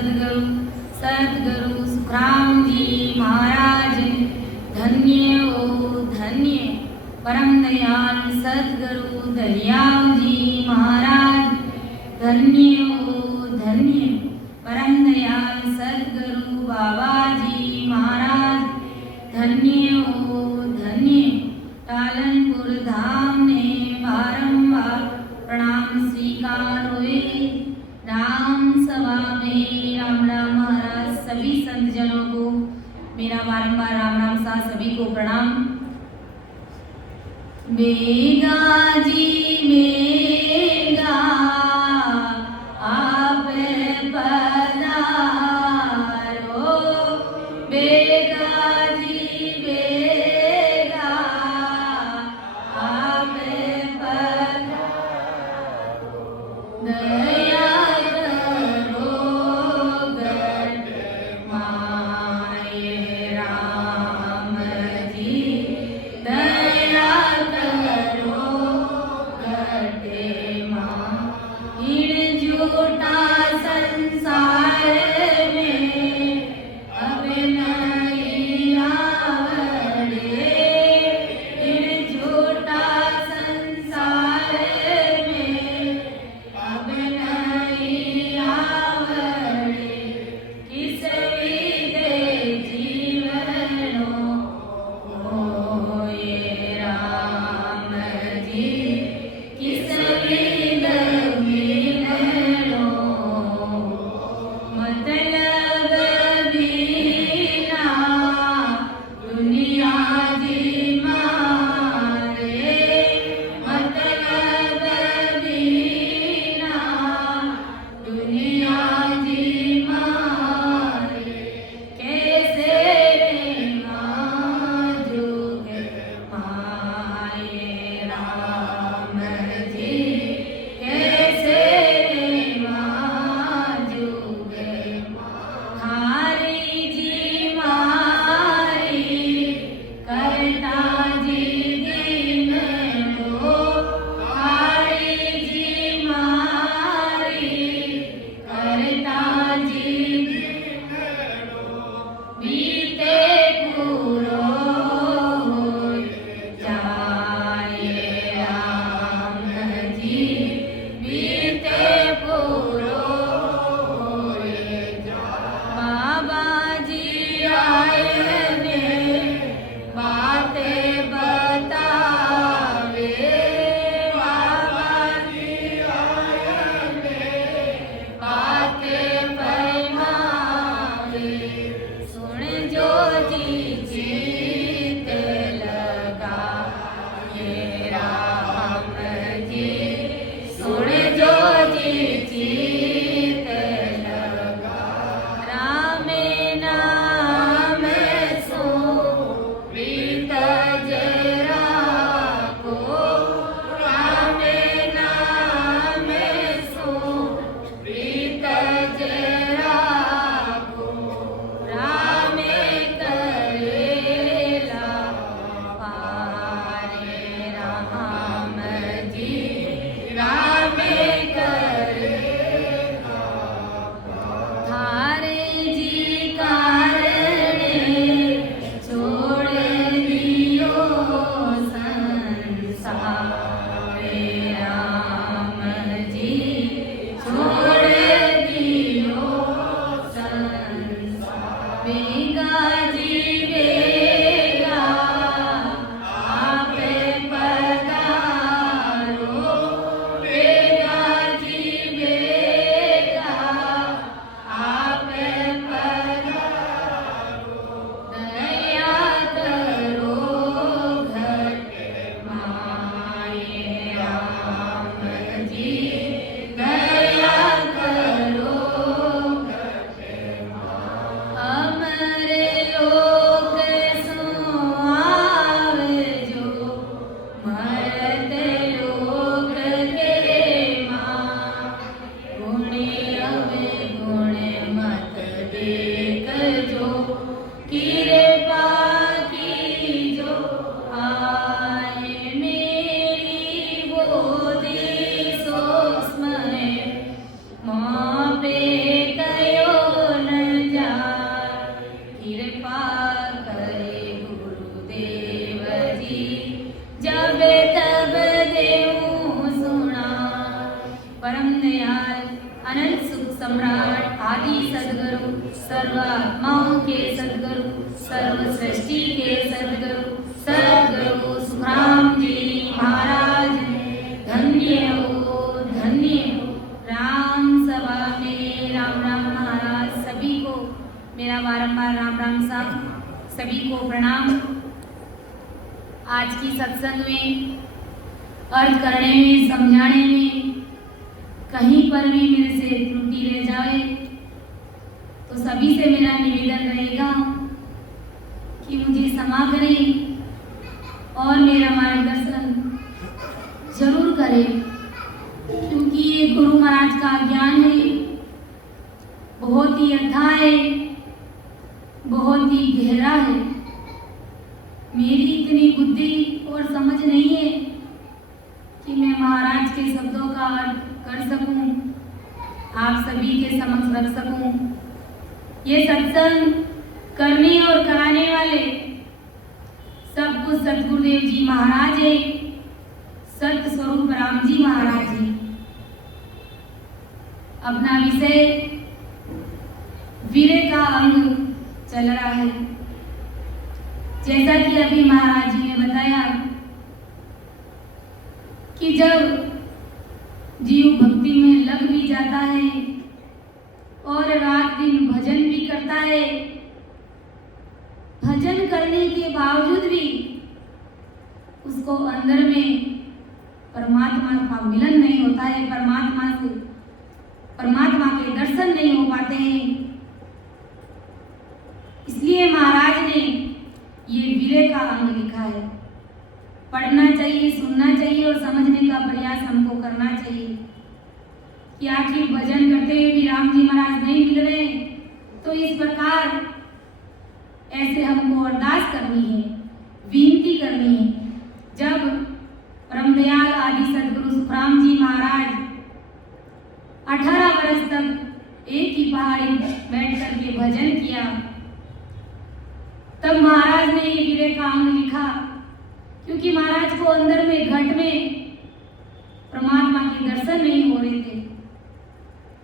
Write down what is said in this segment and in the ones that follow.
सद्गुरु सद्गुरु सुखराम जी महाराज धन्य ओ धन्य परम दयाल सद्गुरु दयाल जी महाराज धन्य ओ धन्य परम दयाल सद्गुरु बाबा जी महाराज धन्य ओ धन्य पालनपुर धाम ने बारंबार प्रणाम स्वीकार हुए। राम सभा में राम राम महाराज सभी संत जनों को मेरा बारंबार राम राम सा सभी को प्रणाम। बेगा जी बेगा आप पधारो बेगा जी बेगा आप पधारो दया करो गण माये राम जी दया करो गण आदि सद्गुरु, सर्व आत्माओं के सद्गुरु, सर्व सृष्टि के सद्गुरु, सद्गुरु सुखराम जी महाराज धन्य हो, धन्य हो। राम सभा में राम राम महाराज सभी को मेरा बारंबार राम राम साहब, सभी को प्रणाम। आज की सत्संग में अर्थ करने में, समझाने में कहीं पर भी मेरे से त्रुटि रह जाए तो सभी से मेरा निवेदन रहेगा कि मुझे क्षमा करें और मेरा मार्गदर्शन जरूर करें, क्योंकि ये गुरु महाराज का ज्ञान है, बहुत ही अथाह है, बहुत ही गहरा है। मेरी इतनी बुद्धि और समझ नहीं है कि मैं महाराज के शब्दों का अर्थ कर सकूं, आप सभी के समक्ष रख सकूं। ये सत्संग करने और कराने वाले सब कुछ सतगुरुदेव जी महाराज है, सत्य स्वरूप राम जी महाराज है। अपना विषय वीरे का अंग चल रहा है। जैसा कि अभी महाराज जी ने बताया कि जब जीव भक्ति में लग भी जाता है और रात दिन भजन भी करता है, भजन करने के बावजूद भी उसको अंदर में परमात्मा का मिलन नहीं होता है, परमात्मा के दर्शन नहीं हो पाते हैं। इसलिए महाराज ने ये वीरे का अंग लिखा है। पढ़ना चाहिए, सुनना चाहिए और समझने का प्रयास हमको करना चाहिए कि आखिर भजन करते हुए भी राम जी महाराज नहीं मिल रहे, तो इस प्रकार ऐसे हमको अरदास करनी है, विनती करनी है। जब परमदयाल आदि सद्गुरु सुखराम जी महाराज 18 वर्ष तक एक ही पहाड़ी बैठ करके भजन किया, तब महाराज ने ये वीरे का अंग लिखा, क्योंकि महाराज को अंदर में घट में परमात्मा के दर्शन नहीं हो रहे थे।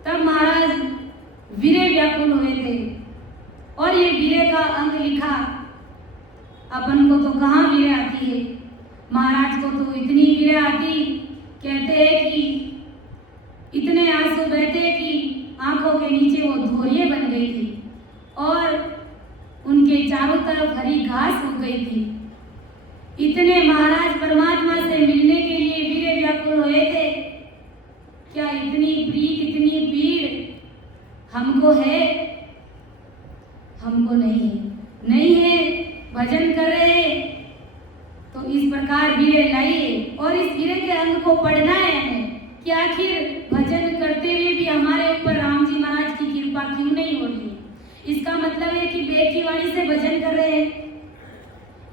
तब महाराज वीरे व्याकुल हुए थे और ये वीरे का अंग लिखा। अपन को तो कहाँ वीरे आती है, महाराज को तो इतनी वीरे आती, कहते हैं कि इतने आंसू बहते कि आंखों के नीचे वो धोरिये बन गई थी और उनके चारों तरफ हरी घास उग गई थी। इतने महाराज परमात्मा से मिलने के लिए वीरे व्याकुल हुए थे। क्या इतनी प्रीत, इतनी पीड़ हमको है? हमको नहीं है, नहीं है। भजन कर रहे तो इस प्रकार वीरे लाइए और इस वीरे के अंग को पढ़ना है हमें कि आखिर भजन करते हुए भी हमारे ऊपर राम जी महाराज की कृपा क्यों नहीं हो रही है। इसका मतलब है कि बेग की वाणी से भजन कर रहे हैं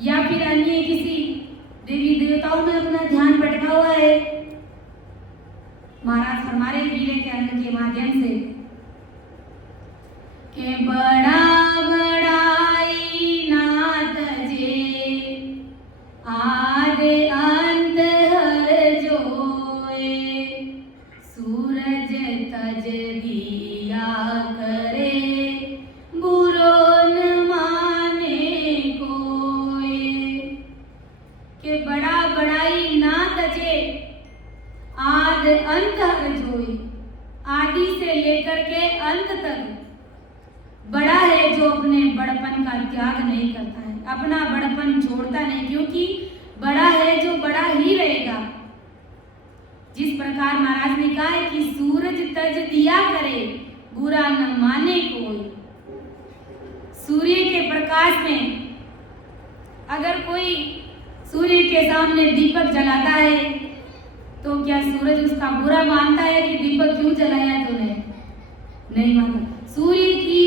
या फिर अन्य किसी देवी देवताओं में अपना ध्यान भटका हुआ है। महाराज हमारे वीरे के अंग के माध्यम से के बड़ा बड़ाई नाथ जे आदि अंत हर जोए, सूरज तज दिया करे बुरो न माने कोई। के बड़ा बड़ाई ना तजे आद अंत हर जोई, आदि से लेकर के अंत तक बड़ा है जो अपने बड़पन का त्याग नहीं करता है, अपना बड़पन छोड़ता नहीं, क्योंकि बड़ा है जो बड़ा ही रहेगा। जिस प्रकार महाराज ने कहा है कि सूरज तज दिया करे बुरा न माने कोई। सूर्य के प्रकाश में अगर कोई सूर्य के सामने दीपक जलाता है तो क्या सूरज उसका बुरा मानता है कि दीपक क्यों जलाया तूने? नहीं मानता। सूर्य की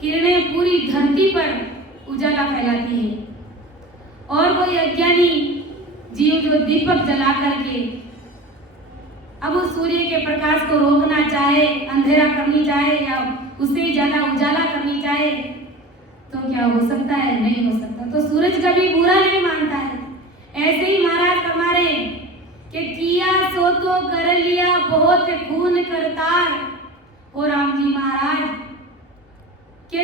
किरणें पूरी धरती पर उजाला फैलाती है और कोई अज्ञानी जीव जो दीपक जला करके अब उस सूर्य के प्रकाश को रोकना चाहे, अंधेरा करनी चाहे या उससे ज्यादा उजाला करनी चाहे तो क्या हो सकता है? नहीं हो सकता। तो सूरज कभी बुरा नहीं मानता है। ऐसे ही महाराज फरमा रहे कि किया सो तो कर लिया बहुत खून करतार। और राम जी महाराज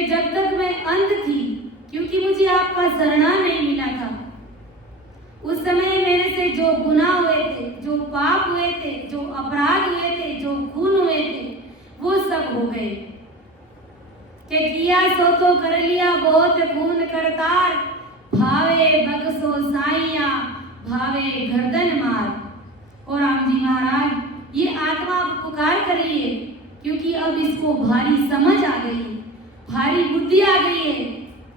जब तक मैं अंध थी, क्योंकि मुझे आपका शरणा नहीं मिला था, उस समय मेरे से जो गुनाह हुए थे, जो पाप हुए थे, जो अपराध हुए थे, जो खून हुए थे, वो सब हो गए। कि किया सो तो कर लिया बहुत खून करतार, भावे बगसो साइया भावे गर्दन मार। और राम जी महाराज, ये आत्मा पुकार कर रही है, क्योंकि अब इसको भारी समझ आ गई, भारी बुद्धि आ गई है,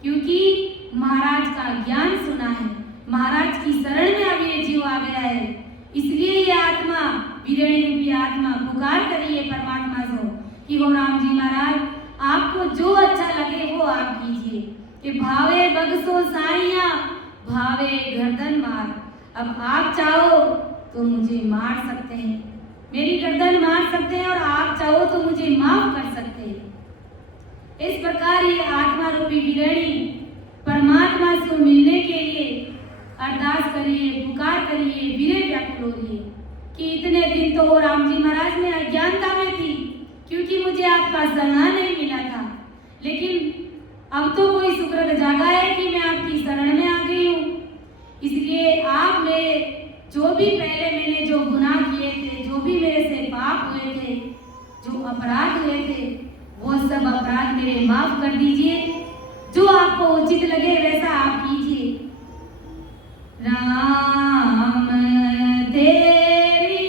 क्योंकि महाराज का ज्ञान सुना है, महाराज की शरण में अब ये जीव आ गया है। इसलिए ये आत्मा, वीरणी रूपी आत्मा पुकार कर रही है परमात्मा से कि हो राम जी महाराज, आपको जो अच्छा लगे वो आप कीजिए। कि भावे बगसो साइया भावे गर्दन मार। अब आप चाहो तो मुझे मार सकते हैं, मेरी गर्दन मार सकते हैं, और आप चाहो तो मुझे माफ कर सकते हैं। इस प्रकार ये आत्मा रूपी वीरणी परमात्मा से मिलने के लिए अरदास करिए, पुकार करिए, वीरे व्याकुल हो रही है कि इतने दिन तो वो राम जी महाराज में अज्ञानता में थी, क्योंकि मुझे आपका शरणा नहीं मिला था, लेकिन अब तो कोई सुकृत जागा है कि मैं आपकी शरण में आ गई हूँ। इसलिए आप मेरे जो भी पहले मैंने जो गुनाह किए थे, जो भी मेरे से पाप हुए थे, जो अपराध हुए थे, वो सब अपराध मेरे माफ कर दीजिए। जो आपको उचित लगे वैसा आप कीजिए। राम तेरी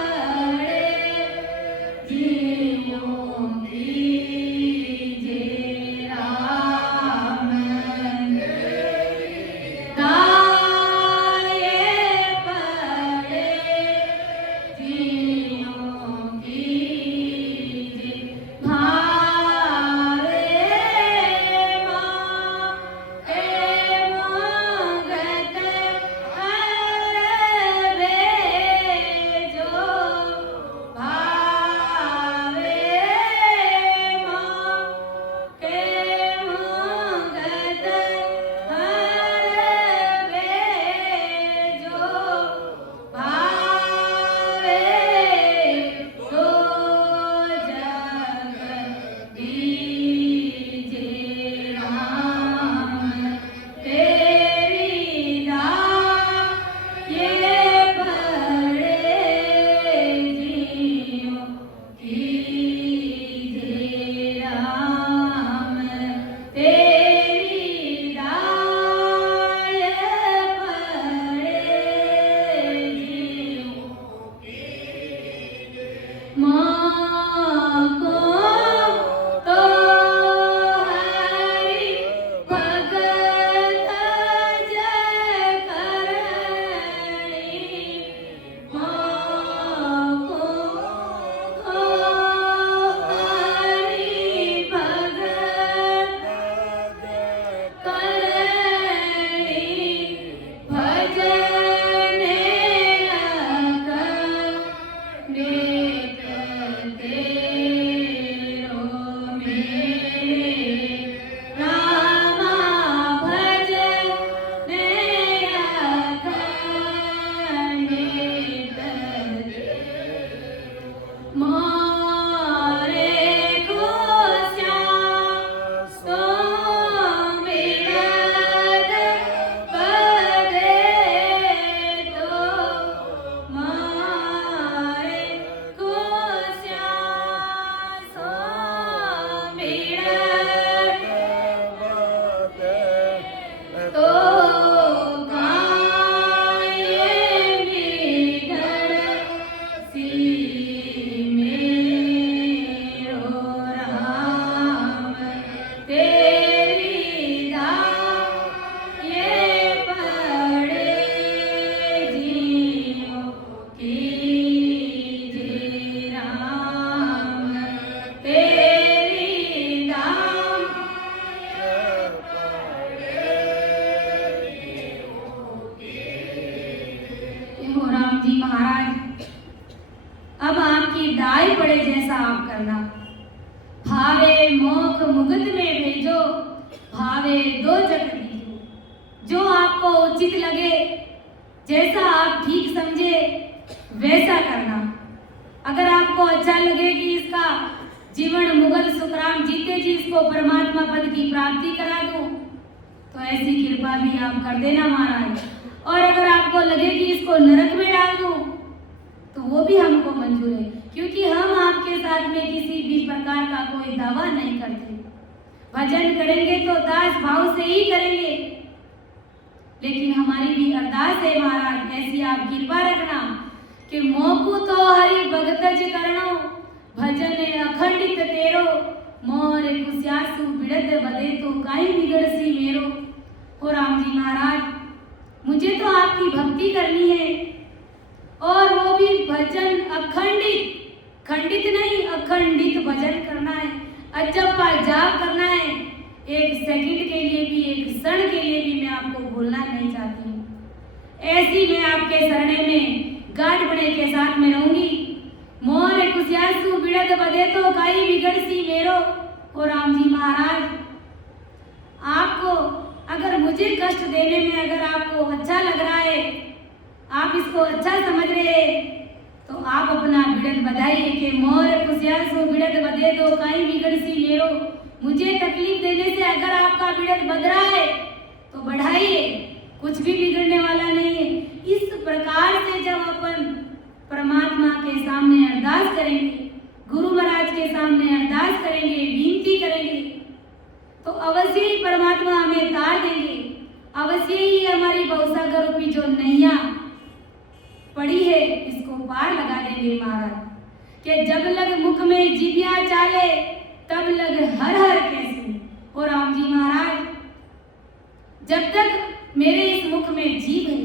दाय पड़े जियों कीजे, राम दाय पड़े जियों कीजे, भावे माँ के मंगत हर भेजो, भावे माँ के मंगत हर भेजो, भावे दो जग दीजे, राम तेरी दाय पड़े जियों कीजे, राम तेरी दाय पड़े जियों माँ को तो हरि भगत जय करणी, माँ को तो हरि भगत करणी, भजने अखंडित तेरो मेरे, रामा भजने अखंडित मारे को श्याम सो मिलत पदे, तो मारे को श्याम सो मिलत तो गाये बिगड़ सी मेरो, राम तेरी दाय पड़े जियों कीजे, राम तेरी दाय हो राम जी महाराज, अब आपकी दाई पड़े जैसा आप करना। भावे मोख मुगत में भेजो, भावे दो जग दीजो। जो आपको उचित लगे, जैसा आप ठीक समझे वैसा करना। अगर आपको अच्छा लगे कि इसका जीवन मुगल सुखराम जीते जी इसको परमात्मा पद की प्राप्ति करा दूं, तो ऐसी कृपा भी आप कर देना महाराज। और अगर आपको लगे कि इसको नरक में डाल दूं, तो वो भी हमको मंजूर है, क्योंकि हम आपके साथ में किसी भी प्रकार का कोई दावा नहीं करते। भजन करेंगे तो दास भाव से ही करेंगे, लेकिन हमारी भी अरदास है महाराज, ऐसी आप कृपा रखना कि मोकू तो हरि भगतज करणो, भजन अखंडित तेरो, मोर कुस्यासु बिड़द बदे तो काई बिगड़सी मेरो। हो राम जी महाराज, मुझे तो आपकी भक्ति करनी है, और वो भी भजन अखंडित, खंडित नहीं अखंडित भजन करना है, अजब जाप करना है। एक सेकंड के लिए भी, एक क्षण के लिए भी मैं आपको भूलना नहीं चाहती हूँ। ऐसी मैं आपके शरणे में गाढ़ बड़े के साथ में रहूंगी। मोर कुसियासु बिड़द बदे तो काई बिगड़सी मेरो। और राम जी महाराज, आपको अगर मुझे कष्ट देने में अगर आपको अच्छा लग रहा है, आप इसको अच्छा समझ रहे हैं, तो आप अपना बिड़द बधाइए कि मोर कुसियासु बिड़द बदे तो काई बिगड़सी मेरो। मुझे तकलीफ देने से अगर आपका बिड़द बध रहा है तो बढ़ाइए, कुछ भी बिगड़ने वाला नहीं है। इस प्रकार से जब अपन परमात्मा के सामने अरदास करेंगे, गुरु महाराज के सामने अरदास करेंगे, विनती करेंगे, तो अवश्य ही परमात्मा हमें तार देंगे। अवश्य ही हमारी भवसागर रूपी जो नैया पड़ी है, इसको पार लगा देंगे महाराज। कि जब लग मुख में जिभिया चाले, तब लग हर हर कैसे। और राम जी महाराज, जब तक मेरे इस मुख में जीव है,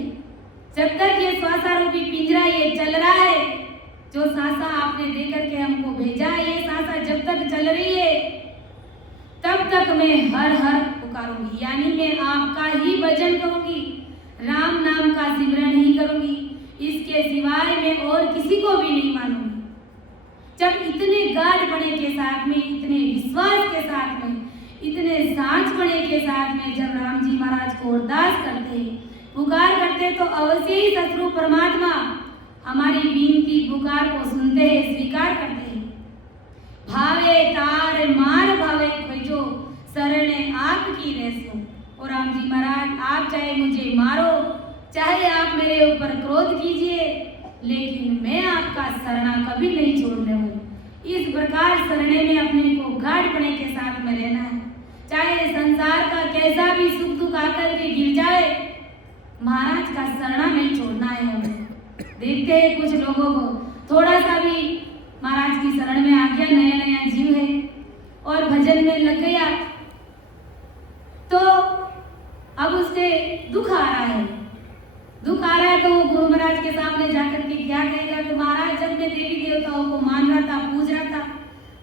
जब तक ये श्वासारूपी पिंजरा ये चल रहा है, जो सांसा आपने दे करके हमको भेजा है, ये सांसा जब तक चल रही है, तब तक मैं हर हर पुकारूंगी, यानी मैं आपका ही भजन करूंगी, राम नाम का सिमरन ही करूंगी। इसके सिवाय मैं और किसी को भी नहीं मानूंगी। जब इतने गाढ़पणे के साथ में, इतने विश्वास के साथ में, इतने सांचपणे के साथ में जब राम जी महाराज को अरदास करते हैं, पुकार करते, तो अवश्य ही सतगुरु परमात्मा हमारी विनती पुकार को सुनते हैं, स्वीकार करते हैं। भावे तार मार भावे खोजो, शरणे आपकी रेसो। और राम जी महाराज, आप चाहे मुझे मारो, चाहे आप मेरे ऊपर क्रोध कीजिए, लेकिन मैं आपका शरणा कभी नहीं छोड़ने वाली। इस प्रकार शरणे में अपने को गाढ़पणे के साथ में रहना है। चाहे संसार का कैसा भी सुख दुख आकर के गिर जाए, महाराज का शरणा नहीं छोड़ना है हमें। देखते हैं कुछ लोगों को थोड़ा सा भी महाराज की शरण में आ गया, नया नया जीव है और भजन में लग गया, तो अब उसके दुख आ रहा है। दुख आ रहा है तो वो गुरु महाराज के सामने जाकर के क्या कहेगा कि महाराज, जब मैं देवी देवताओं को मान रहा था, पूज रहा था,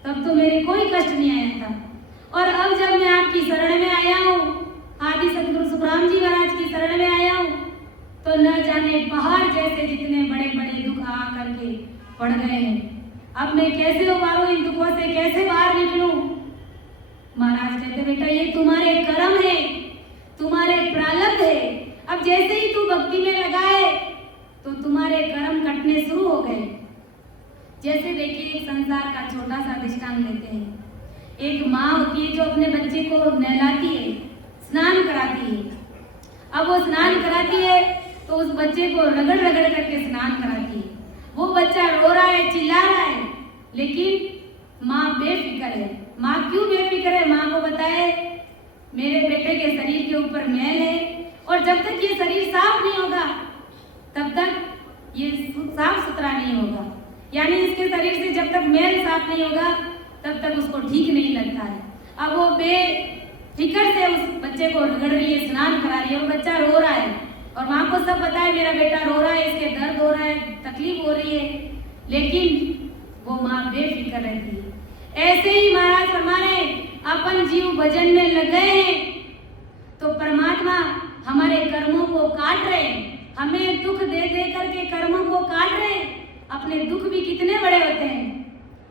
तब तो मेरे कोई कष्ट नहीं आया था, और अब जब मैं आपकी शरण में आया हूँ, आदि सतगुरु सुखराम जी महाराज की शरण में आया हूँ, तो न जाने पहाड़ जैसे जितने बड़े बड़े दुख आ करके पड़ गए हैं। अब मैं कैसे उबारूं इन दुखों से, कैसे बाहर निकलूं? महाराज कहते, बेटा ये तुम्हारे कर्म है, तुम्हारे प्रारब्ध है। अब जैसे ही तू भक्ति में लगा है, तो तुम्हारे कर्म कटने शुरू हो गए। जैसे देखिए, संसार का छोटा सा दृष्टांत लेते हैं। एक माँ होती है जो अपने बच्चे को नहलाती है, स्नान कराती है। अब वो स्नान कराती है तो उस बच्चे को रगड़ रगड़ करके स्नान कराती है। वो बच्चा रो रहा है, चिल्ला रहा है, लेकिन माँ बेफिक्र है। माँ क्यों बेफिक्र है? माँ को बताए मेरे बेटे के शरीर के ऊपर मैल है, और जब तक ये शरीर साफ नहीं होगा तब तक ये साफ सुथरा नहीं होगा। यानी इसके शरीर से जब तक मैल साफ नहीं होगा तब तक उसको ठीक नहीं लगता है। अब वो बेफिक्र से उस बच्चे को रगड़ रही है, स्नान करा रही है, और बच्चा रो रहा है, और माँ को सब पता है मेरा बेटा रो रहा है, इसके दर्द हो रहा है, तकलीफ हो रही है, लेकिन वो माँ बेफिक्र रहती है। ऐसे ही महाराज फरमा रहे, अपन जीव भजन में लग गए हैं तो परमात्मा हमारे कर्मों को काट रहे हैं, हमें दुख दे दे करके कर्मों को काट रहे हैं। अपने दुख भी कितने बड़े होते हैं,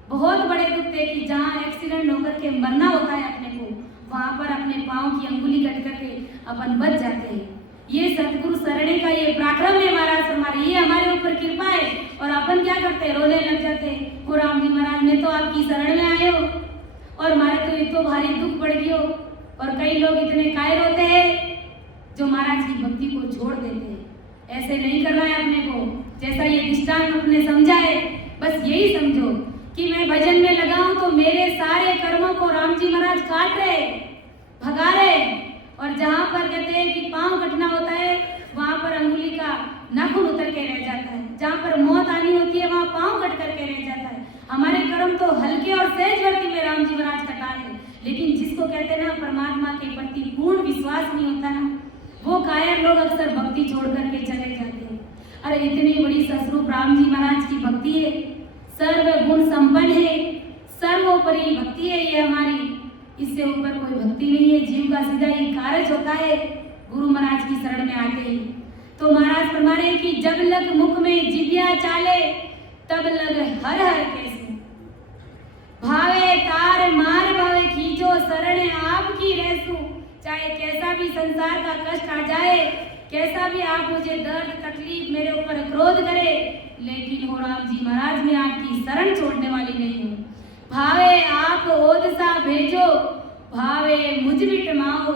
बहुत बड़े दुख थे कि जहाँ एक्सीडेंट होकर के मरना होता है अपने को, वहाँ पर अपने पाँव की अंगुली कट करके अपन बच जाते हैं। ये सतगुरु शरणे का ये पराक्रम है महाराज हमारे, ये हमारे ऊपर कृपा है, और अपन क्या करते हैं, रोने लग जाते हैं। राम जी महाराज, मैं तो आपकी शरण में आए हो, और मारे तो इतो भारी दुख पड़ गयो। और कई लोग इतने कायर होते हैं जो महाराज की भक्ति को छोड़ देते हैं। ऐसे नहीं करना है अपने को। जैसा ये दृष्टांत अपने समझाए, बस यही समझो कि मैं भजन में लगा हूं तो मेरे सारे कर्मों को राम जी महाराज काट रहे, भगा रहे। और जहां पर कहते हैं कि पांव कटना होता है वहां पर अंगुली का नाखून उतर के रह जाता है, जहां पर मौत आनी होती है वहां पांव कट करके रह जाता है। हमारे कर्म तो हल्के और सहजवर्ती में राम जी महाराज कटा रहे, लेकिन जिसको कहते हैं ना परमात्मा के प्रति पूर्ण विश्वास नहीं होता ना, वो कायर लोग अक्सर भक्ति छोड़ करके चले जाते हैं। अरे इतनी बड़ी सस्वरूप राम जी महाराज की भक्ति है, सर्व गुण संपन्न है, सर्वोपरि भक्ति है ये हमारी। इससे ऊपर कोई भक्ति नहीं है। जीव का सीधा ही कार्य होता है गुरु महाराज की शरण में आते ही। तो महाराज फरमा रहे कि जब लग मुख में जिभिया चाले तब लग हर हर कैसे, भावे तार मार भावे खींचो शरण आपकी रहसू। चाहे कैसा भी संसार का कष्ट आ जाए, कैसा भी आप मुझे दर्द तकलीफ मेरे ऊपर क्रोध करे, लेकिन हो राम जी महाराज में आपकी शरण छोड़ने वाली नहीं हूँ। भावे आप ओद सा भेजो, भावे मुझ मिटमाओ,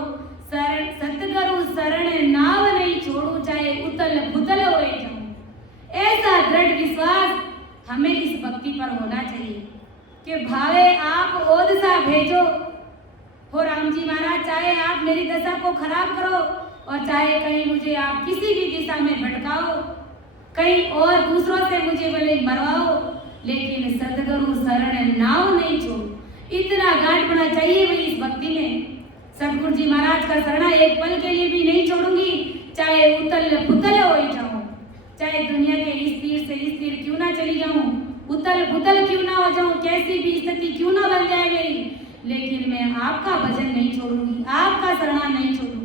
शरण सतगुरु शरण नाव नहीं छोड़ू, चाहे उतल पुतल होए जाऊं। ऐसा दृढ़ विश्वास हमें इस भक्ति पर होना चाहिए कि भावे आप ओद सा भेजो। हो राम जी महाराज, चाहे आप मेरी दशा को खराब करो और चाहे कहीं मुझे आप किसी भी दिशा में भटकाओ, कहीं और दूसरों से मुझे भले मरवाओ, लेकिन सतगुरु शरण नाव नहीं छोड़ू। इतना गांठपना चाहिए भाई इस भक्ति में। सतगुरु जी महाराज का शरणा एक पल के लिए भी नहीं छोड़ूंगी, चाहे उतल पुतल हो जाऊं, चाहे दुनिया के इस तीर से इस तीर क्यों ना चली जाऊं, उतल पुतल क्यों ना हो जाऊं, कैसी भी स्थिति क्यों ना बन जाए मेरी, लेकिन मैं आपका भजन नहीं छोड़ूंगी, आपका शरणा नहीं छोड़ूंगी।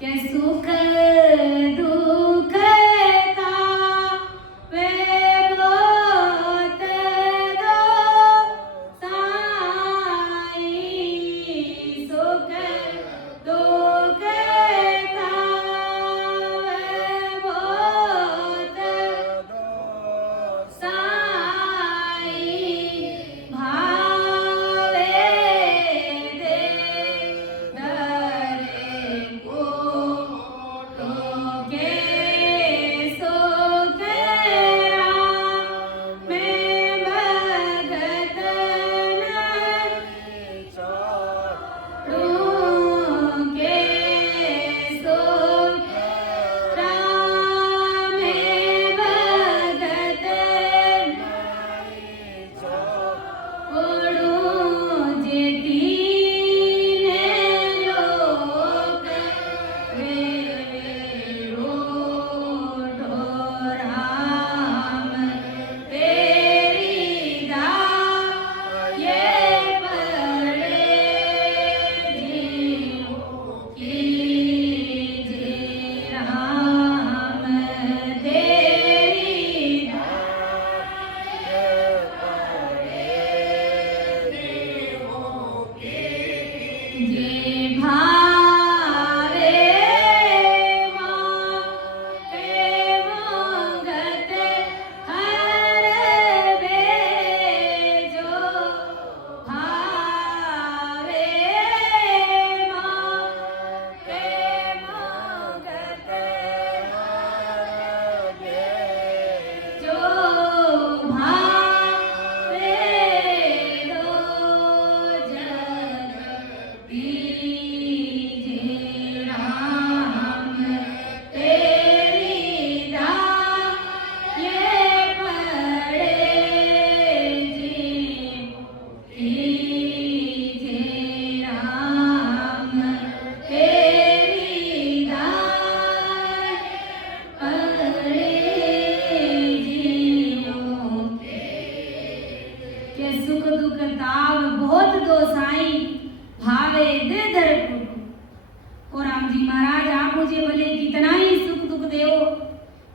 क्या सुख दुख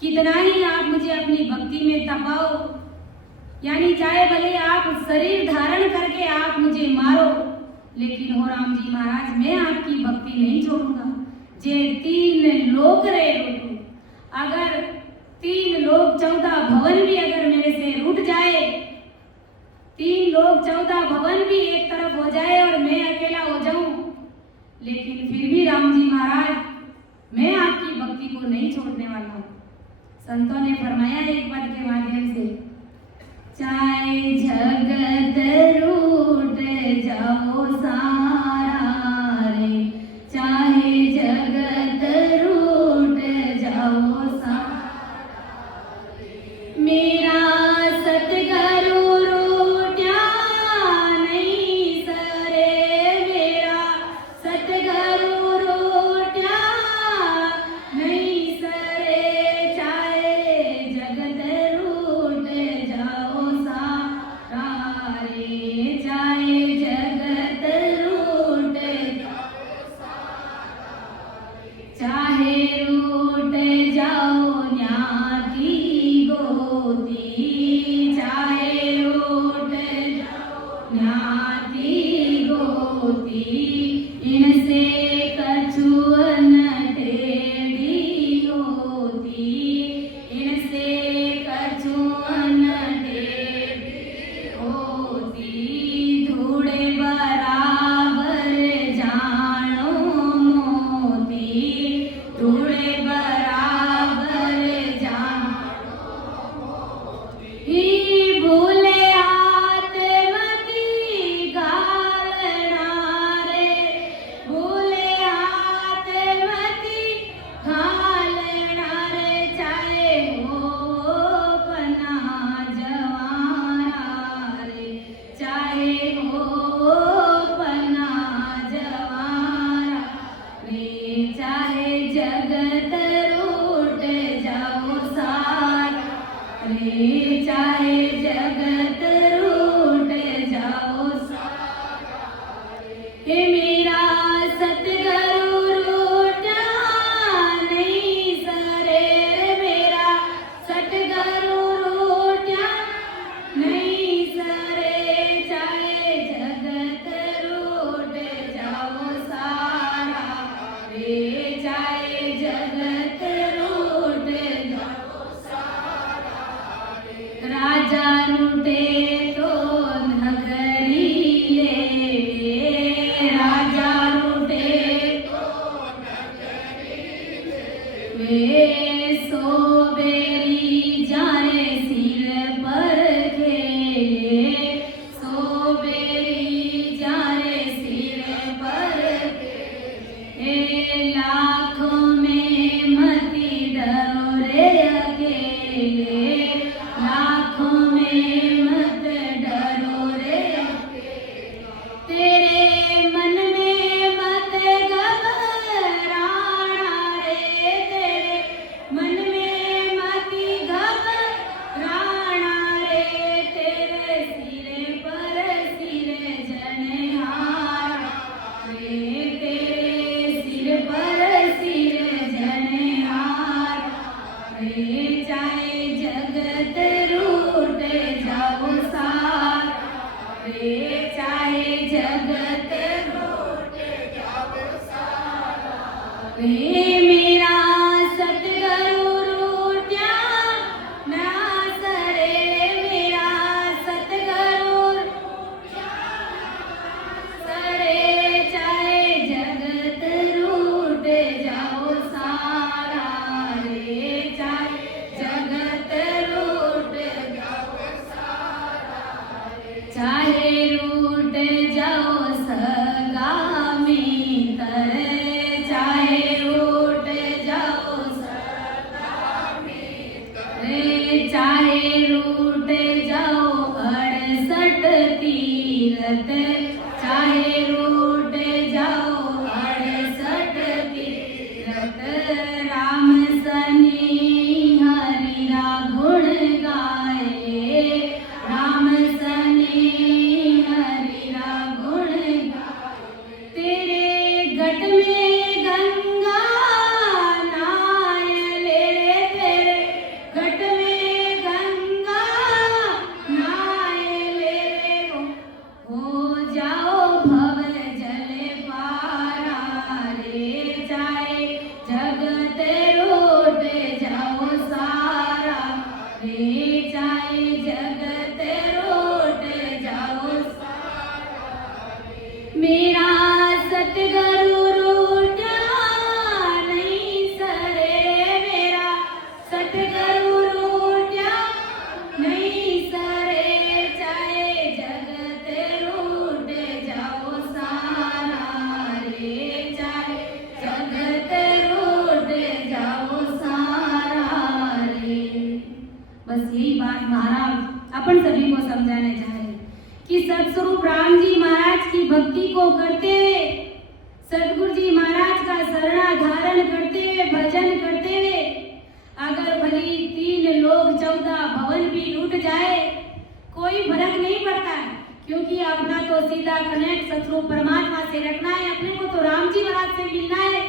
कितना ही आप मुझे अपनी भक्ति में तपाओ, यानी चाहे भले आप शरीर धारण करके आप मुझे मारो, लेकिन हो राम जी महाराज मैं आपकी भक्ति नहीं छोड़ूंगा। जे 3 लोक रे रूठू, अगर 3 लोक 14 भवन भी अगर मेरे से रूठ जाए 3 लोग 14 भवन भी एक तरफ हो जाए और मैं अकेला हो जाऊं, लेकिन फिर भी राम जी महाराज मैं आपकी भक्ति को नहीं छोड़ने वाला हूं। संतों ने फरमाया एक पद के माध्यम से, चाहे जगत रूठ जाओ सारा रे, चाहे जगत रूठ जाओ सारा रे, मेरा सतगुरु रूठा नहीं सरे, मेरा सतगुरु रूठा नहीं सरे, चाहे जगत रूठ जाओ सारा रे, चाहे जगत रूठ जाओ सारा रे, चाहे रूठ जाओ न्याती गोती, चाहे रूठ जाओ न्याती गोती, इनसे कछुअन टेढ़ी होती, इनसे कछुअन टेढ़ी होती, धूड़े बराबर जानो मोती, धूड़े बराबर जानो ही, भूले हाथ मती घालना रे, भूले हाथ मती घालना रे, चाहे हो पना जवाना रे, चाहे हो पना जवाना रे, चाहे जगत रूठ जाओ सारा रे, चाहे जगत रूठ जाओ सारा रे, हे मेरा सतगुरु रूठा नहीं सरे, मेरा सतगुरु रूठा नहीं सरे, चाहे जगत रूठ जाओ सारा रे, चाहे जगत रूठ जाओ सारा रे, राजा रूठे तो नगरी ले, राजा रूठे तो नगरी ले, वे सोबेरी जाने सिर पर खेले, सोबेरी जाने सिर पर खेले, लाखों में मती डरो रे अकेले, लाखों में मत डरो रे अकेले, तेरे मन में मत घबराना रे, तेरे मन में मती घबराना रे, तेरे सिरे पर सिरे जनहारा रे, तेरे सिर पर सिर जनहारा रे, चाहे जगत रूठ जाओ सारा रे, चाहे जगत रूठ जाओ सारा रे, मेरा सतगुरु रूठा ना सरे, मेरा सतगुरु रूठा सरे, चाहे जगत रूठ जाओ सारा रे, चाहे जगत रूठ जाओ सारा रे, चाहे रूठ जाओ सगा मित्र, चाहे रूठ जाओ सगा मित्र, चाहे रूठ जाओ 68 तीरथ, चाहे रूठ जाओ 68 तीरथ, राम सने हरिरा गुण गाए, राम सने हरिरा गुण गाए, तेरे घट में गंगा नाय ले, तेरे घट में गंगा नाय ले, हो जाओ भव कि सतस्वरूप राम जी महाराज की भक्ति को करते हुए, सतगुरु जी महाराज का शरणा धारण करते हुए, भजन करते हुए अगर भली 3 लोक 14 भवन भी लूट जाए कोई फर्क नहीं पड़ता है, क्योंकि अपना तो सीधा कनेक्ट सतरूप परमात्मा से रखना है। अपने को तो राम जी महाराज से मिलना है।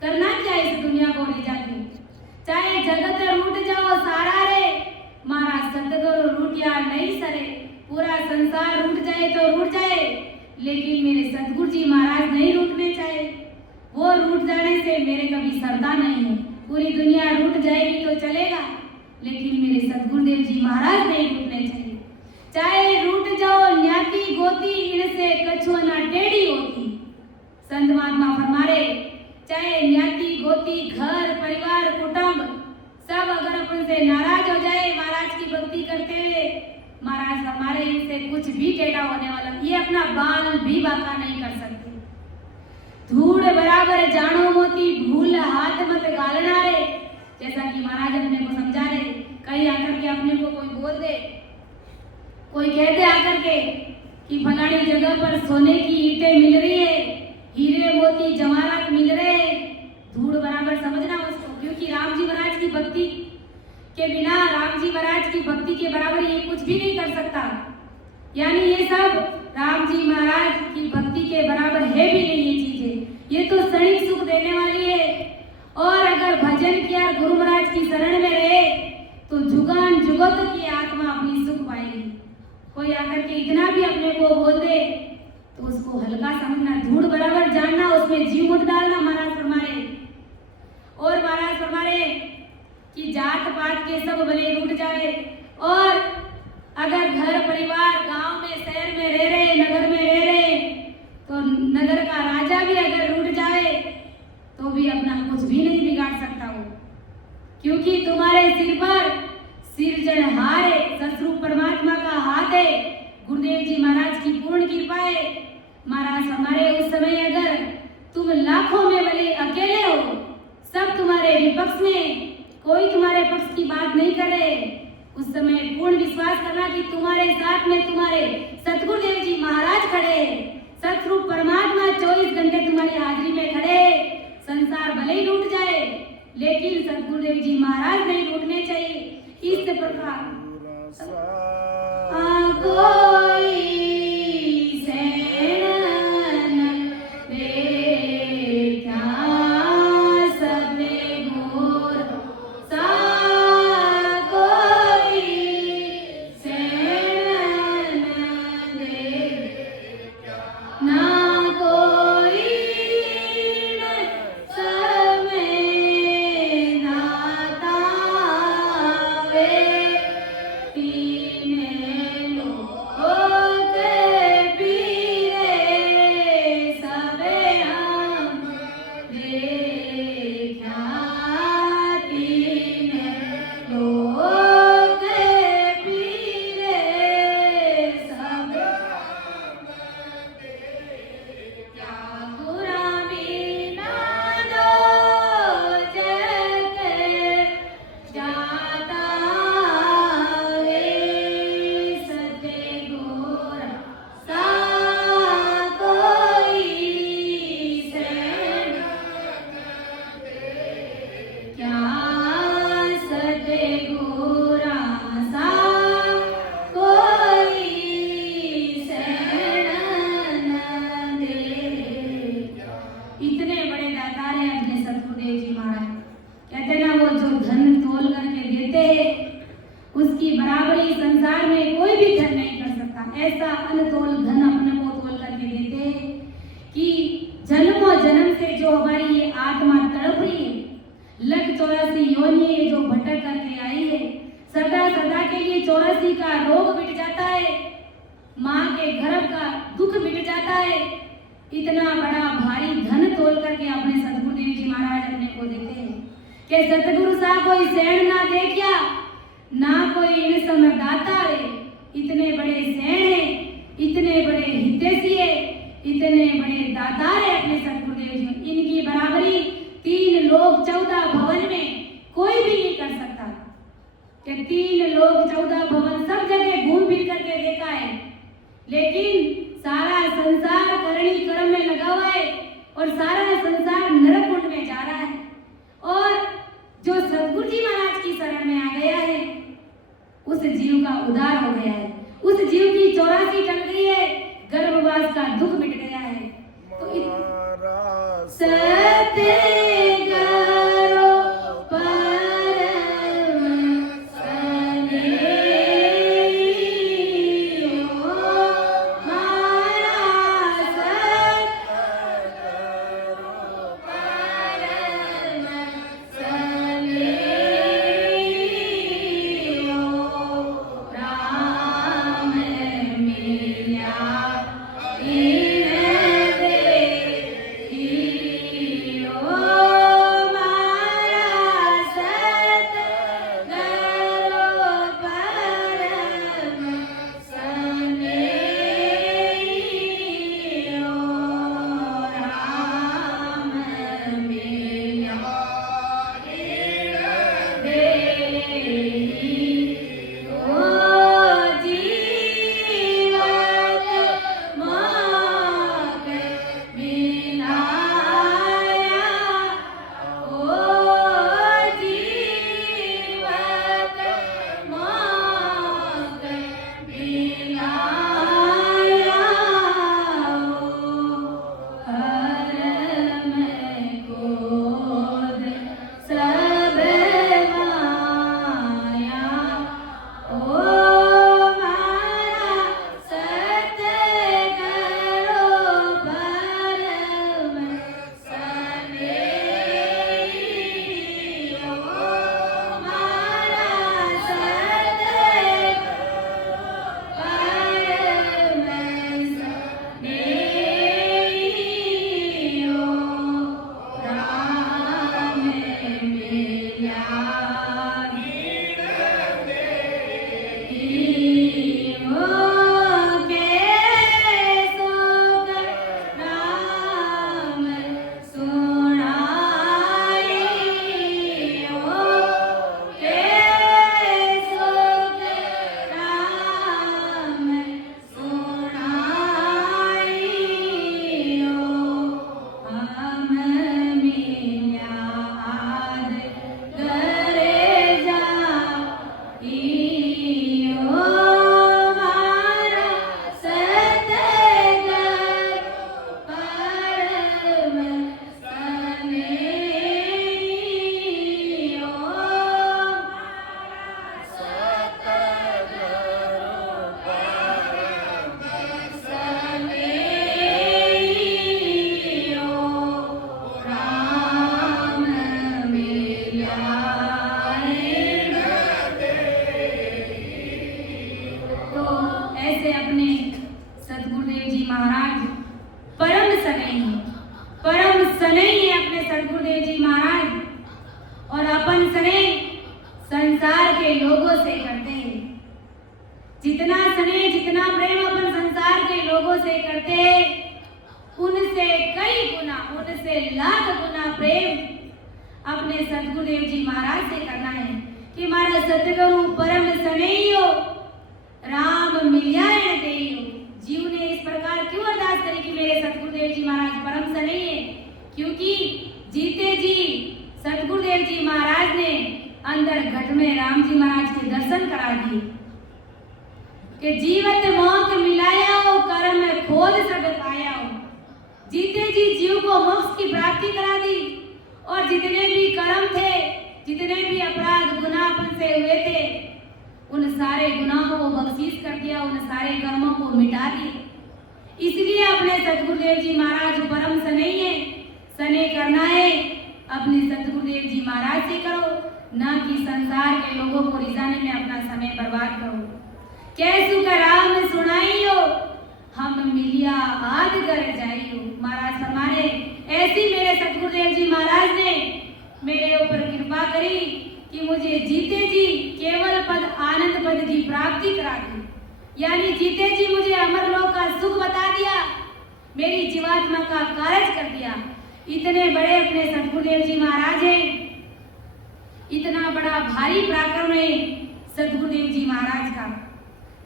करना क्या है इस दुनिया को ले जाके, चाहे जगत रूट जाओ सारा रे, महाराज सतगुरु रूटिया नहीं सरे। पूरा संसार रूट जाए तो रूट जाए, लेकिन मेरे सतगुरु जी महाराज नहीं रूटने चाहिए। वो रूट जाने से मेरे कभी श्रद्धा नहीं है। पूरी दुनिया रूट जाएगी तो चलेगा, लेकिन मेरे सतगुरुदेव जी महाराज नहीं रूटने चाहिए। चाहे रूट जाओ न्याती गोती, इनसे कछुआ ना टेढ़ी होती। संत महात्मा फरमा रहे, चाहे न्याती गोती घर परिवार कुटुंब सब अगर अपन से नाराज हो जाए महाराज की भक्ति करते हुए, महाराज हमारे इनसे कुछ भी टेढ़ा होने वाला, ये अपना बाल भी बांका नहीं कर सकते। धूड़ बराबर जानो मोती, भूल हाथ मत गालना रे। जैसा कि महाराज अपने को समझा रहे, कहीं आकर के अपने को कोई बोल दे, कोई कह दे आकर के कि फलानी जगह पर सोने की ईंटें मिल रही है, हीरे मोती जवाहरात मिल रहे हैं, धूड़ बराबर समझना उसको, क्योंकि राम जी महाराज की भक्ति के बिना, राम जी महाराज की भक्ति के बराबर ये कुछ भी नहीं कर सकता। यानी ये सब राम जी महाराज की भक्ति के बराबर है भी नहीं ये चीजें। ये तो क्षणिक सुख देने वाली है। और अगर भजन किया गुरु महाराज की शरण में रहे तो जुगान जुगत की आत्मा अपनी सुख पाएगी। कोई आकर के इतना भी अपने को बोल दे तो उसको हल्का समझना, धूड़ बराबर जानना, उसमें जीव मत डालना। महाराज फरमा रहे, और महाराज फरमा रहे कि जात पात के सब भले रूठ जाए, और अगर घर परिवार गांव में शहर में रह रहे, नगर में रह रहे, तो नगर का राजा भी अगर रूठ जाए तो भी अपना कुछ भी नहीं बिगाड़ सकता वो, क्योंकि तुम्हारे सिर पर सिरजनहार है, सतस्वरूप परमात्मा का हाथ है। गुरुदेव जी महाराज की पूर्ण कृपा है। महाराज हमारे उस समय अगर तुम लाखों में भले अकेले हो, सब तुम्हारे विपक्ष में, कोई तुम्हारे पक्ष की बात नहीं कर रहे, उस समय पूर्ण विश्वास करना कि तुम्हारे साथ में तुम्हारे सतगुरुदेव जी महाराज खड़े, सतस्वरूप परमात्मा 24 घंटे तुम्हारी हाजिरी में खड़े। संसार भले ही लूट जाए, लेकिन सतगुरुदेव जी महाराज नहीं लूटने चाहिए। इस प्रकार कोई शरण दे क्या सबे घोर सा, कोई शरण दे ना कोई उसकी बराबरी संसार में कोई भी धन नहीं कर सकता। ऐसा अनतोल धन अपने को तोल करके देते हैं कि जन्मों जन्म से जो हमारी ये आत्मा तड़प रही है, लग 84 योनि है जो भटक करके आई है, सदा सदा के लिए 84 का रोग मिट जाता है, माँ के गर्भ का दुख मिट जाता है। इतना बड़ा भारी धन तोल करके अपने सतगुरुदेव जी महाराज अपने को देते हैं कि सतगुरु साहब कोई सैण ना दे क्या, ना कोई इन समदाता है। इतने बड़े सैण है, इतने बड़े हितैषी है, इतने बड़े दातार है अपने सतगुरुदेव जी। इनकी बराबरी 3 लोक 14 भवन में कोई भी नहीं कर सकता। कि 3 लोक 14 भवन सब जगह घूम फिर करके देखा है लेकिन सारा संसार करनी कर्म में लगा हुआ है और सारा संसार नरक कुंड में जा रहा है। और जो सतगुरु जी महाराज की शरण में आ गया है उस जीव का उद्धार हो गया है, उस जीव की 84 टल गई है, गर्भवास का दुख मिट गया है। तो सत्य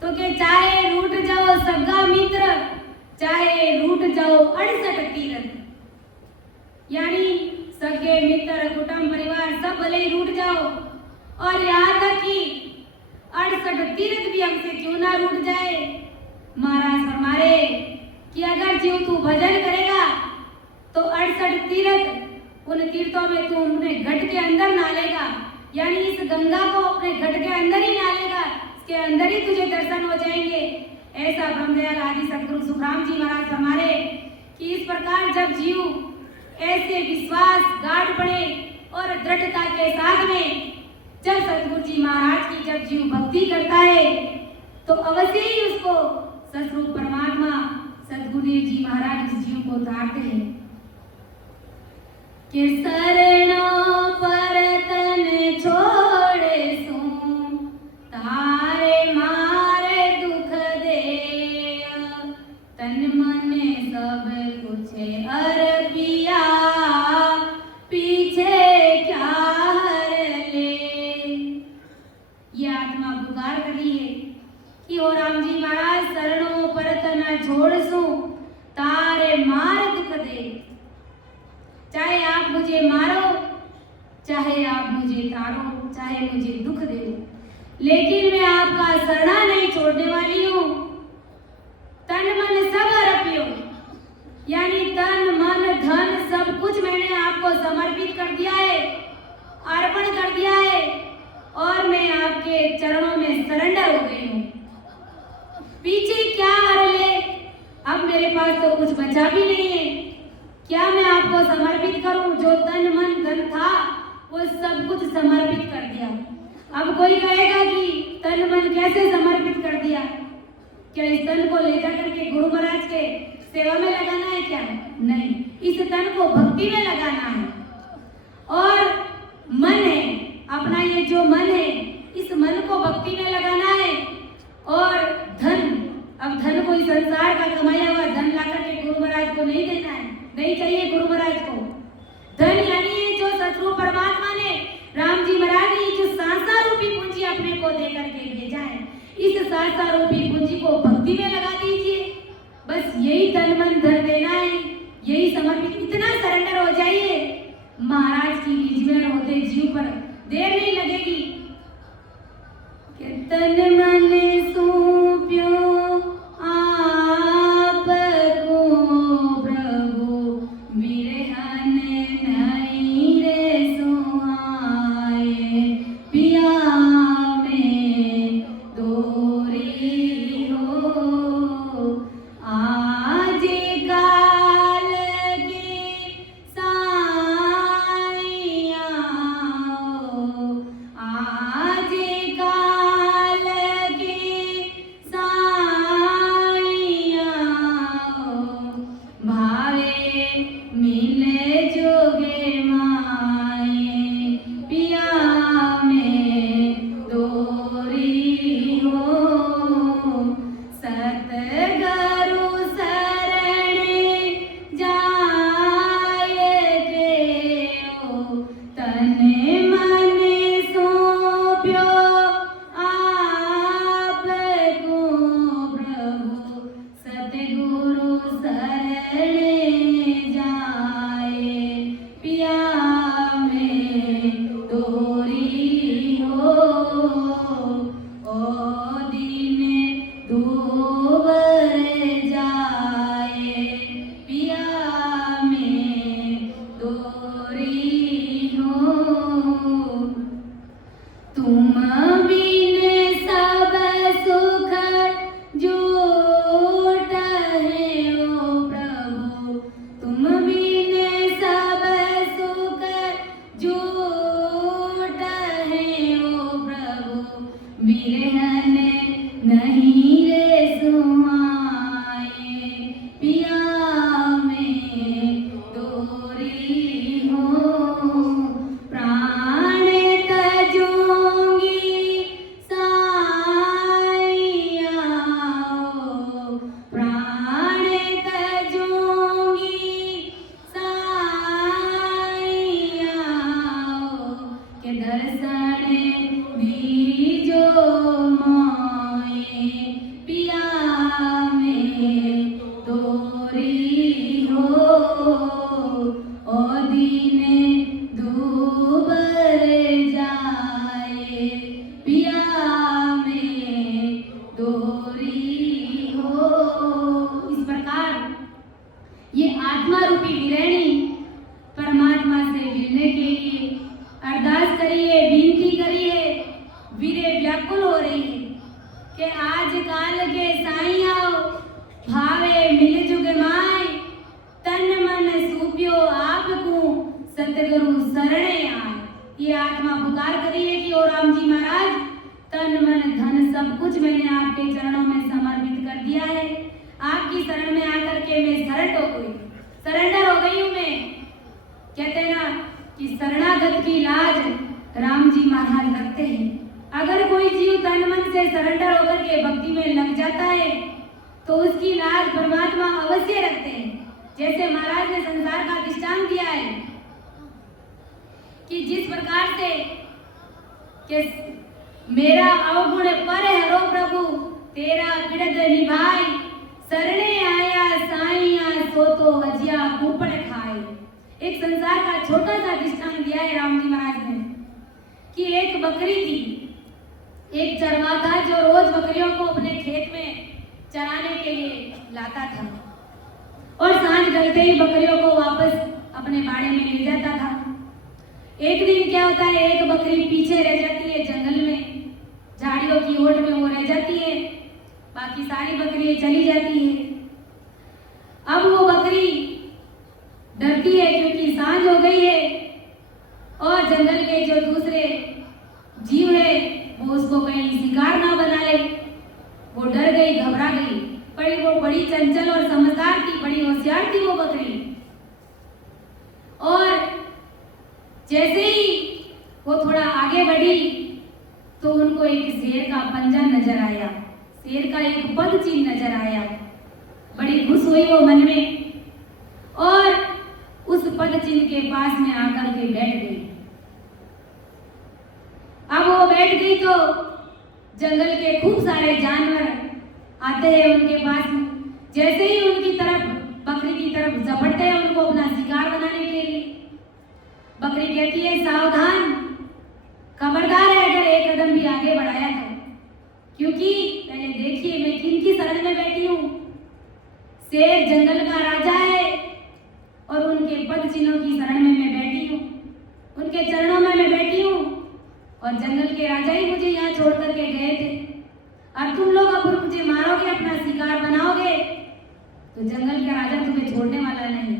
तो के चाहे रूठ जाओ सगा मित्र, चाहे रूठ जाओ 68 तीरथ। यानी सगे मित्र कुटुंब परिवार सब भले ही रूठ जाओ, और यहाँ तक कि 68 तीर्थ भी हमसे क्यों ना रूठ जाए। महाराज फरमाए कि अगर जीव तू भजन करेगा तो 68 तीर्थ, उन तीर्थों में तू अपने घट के अंदर नालेगा, यानी इस गंगा को अपने घट के अंदर ही नालेगा, इसके अंदर ही तुझे दर्शन हो जाएंगे। ऐसा ब्रह्मदयाल आदि सदगुरु सुखराम जी महाराज फरमाए कि इस प्रकार जब जीव ऐसे विश्वास गाढ़ पड़े और दृढ़ता के साथ में जब सतगुरु जी महाराज की जब जीव भक्ति करता है तो अवश्य ही उसको सतरूप परमात्मा सतगुरुदेव जी महाराज उस जीव को उतारते हैं कि शरणों पर तन छोड़े सो तारे मारे दुख दे, तन मन सब कुछ अर्पिया पीछे क्या हर ले। ये आत्मा पुकार करी है कि ओ राम जी महाराज शरणों पर तन छोड़ सो तारे मार दुख दे। चाहे आप मुझे मारो, चाहे आप मुझे तारो, चाहे मुझे दुख दे दो, लेकिन मैं आपका शरणा नहीं छोड़ने वाली हूँ। तन मन सब अर्पियो, यानी तन मन धन सब कुछ मैंने आपको समर्पित कर दिया है, अर्पण कर दिया है, और मैं आपके चरणों में सरेंडर हो गई हूँ। पीछे क्या हर ले, अब मेरे पास तो कुछ बचा भी नहीं है। क्या मैं आपको समर्पित करूं? जो तन मन धन था वो सब कुछ समर्पित कर दिया। अब कोई कहेगा कि तन मन कैसे समर्पित कर दिया? क्या इस तन को ले जाकर के गुरु महाराज के सेवा में लगाना है क्या? नहीं, इस तन को भक्ति में लगाना है। और मन है अपना, ये जो मन है इस मन को भक्ति में लगाना है। और धन, अब धन को इस संसार का कमाया हुआ धन ला करके गुरु महाराज को नहीं देना है, नहीं चाहिए गुरु महाराज को। धन यानी जो सतगुरु परमात्मा ने राम जी महाराज ने जो सांसा रूपी पूंजी अपने को दे करके भेजा है, इस सांसा रूपी पूंजी को भक्ति में लगा दीजिए। बस यही तन मन धन देना है, यही समर्पित, इतना सरेंडर हो जाइए, महाराज की निज में होते जीव पर देर नहीं लगेगी। तन मन सौंप्यो मैंने आपके चरणों में समर्पित कर दिया है। आपकी शरण में आकर के मैं सरेंडर हो गई हूँ मैं। कहते हैं ना कि शरणागत की लाज राम जी महाराज रखते हैं। अगर कोई जीव तन मन से सरेंडर होकर के भक्ति में लग जाता है तो उसकी लाज परमात्मा अवश्य रखते हैं। जैसे महाराज ने संसार का दृष्टांत दिया है कि जिस प्रकार से कि मेरा अवगुण पर हरो प्रभु तेरा बिरद निभाई शरणे आया साइया सो तो हजिया कुपड़ खाए। एक संसार का छोटा सा दृष्टांत दिया है राम जी महाराज ने कि एक बकरी थी, एक चरवाहा था जो रोज बकरियों को अपने खेत में चराने के लिए लाता था और सांझ ढलते ही बकरियों को वापस अपने बाड़े में ले जाता था। एक दिन क्या होता है, एक बकरी पीछे रह जाती है, जंगल में झाड़ियों की ओट में वो रह जाती है, बाकी सारी बकरियां चली जाती है। अब वो बकरी डरती है क्योंकि सांझ हो गई है और जंगल के जो दूसरे जीव है वो उसको कहीं शिकार ना बना ले। वो डर गई, घबरा गई, पर वो बड़ी चंचल और समझदार थी, बड़ी होशियार थी वो बकरी। और जैसे ही वो थोड़ा आगे बढ़ी तो उनको एक शेर का पंजा नजर आया, शेर का एक पद चिन्ह नजर आया। बड़ी खुश हुई वो मन में और उस पद चिन्ह के पास में आकर के बैठ गई। अब वो बैठ गई तो जंगल के खूब सारे जानवर आते हैं उनके पास। जैसे ही उनकी तरफ बकरी की तरफ झपटते हैं उनको अपना शिकार बनाने के लिए, बकरी कहती है सावधान, खबरदार है अगर एक कदम भी आगे बढ़ाया तो, क्योंकि पहले देखिए मैं किनकी शरण में बैठी हूँ। शेर जंगल का राजा है और उनके पद चिन्हों की शरण में मैं बैठी हूँ, उनके चरणों में मैं बैठी हूँ और जंगल के राजा ही मुझे यहाँ छोड़ करके गए थे। और तुम लोग अगर मुझे मारोगे, अपना शिकार बनाओगे तो जंगल का राजा तुम्हें छोड़ने वाला नहीं।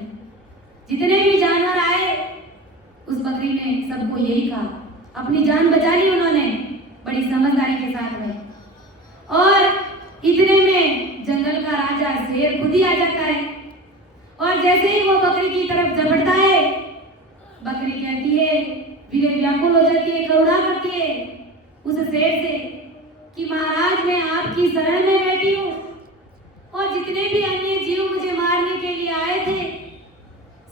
जितने भी जानवर आए उस बकरी ने सबको यही कहा, अपनी जान बचा ली उन्होंने बड़ी समझदारी के साथ में। और इतने में जंगल का राजा शेर खुद ही आ जाता है और जैसे ही वो बकरी की तरफ झपटता है, बकरी कहती है, धीरे व्याकुल हो जाती है, करुणा करती है उस शेर से कि महाराज मैं आपकी शरण में बैठी हूँ और जितने भी अन्य जीव मुझे मारने के लिए आए थे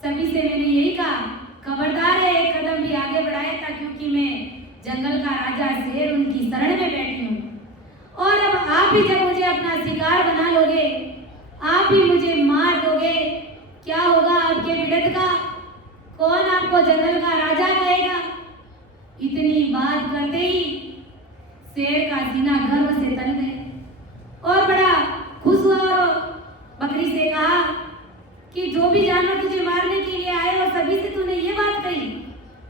सभी से मैंने यही कहा, खबरदार है एक कदम भी आगे बढ़ाया था, क्योंकि मैं जंगल का राजा शेर उनकी शरण में बैठी हूँ। और अब आप ही जब मुझे अपना शिकार बना लोगे, आप ही मुझे मार दोगे, क्या होगा आपके बिरद का? कौन आपको जंगल का राजा कहेगा? इतनी बात करते ही शेर का सीना गर्व से तन गया और बड़ा खुश हुआ और बकरी से कहा कि जो भी जानवर तुझे मारने के लिए आए और सभी से तूने ये बात कही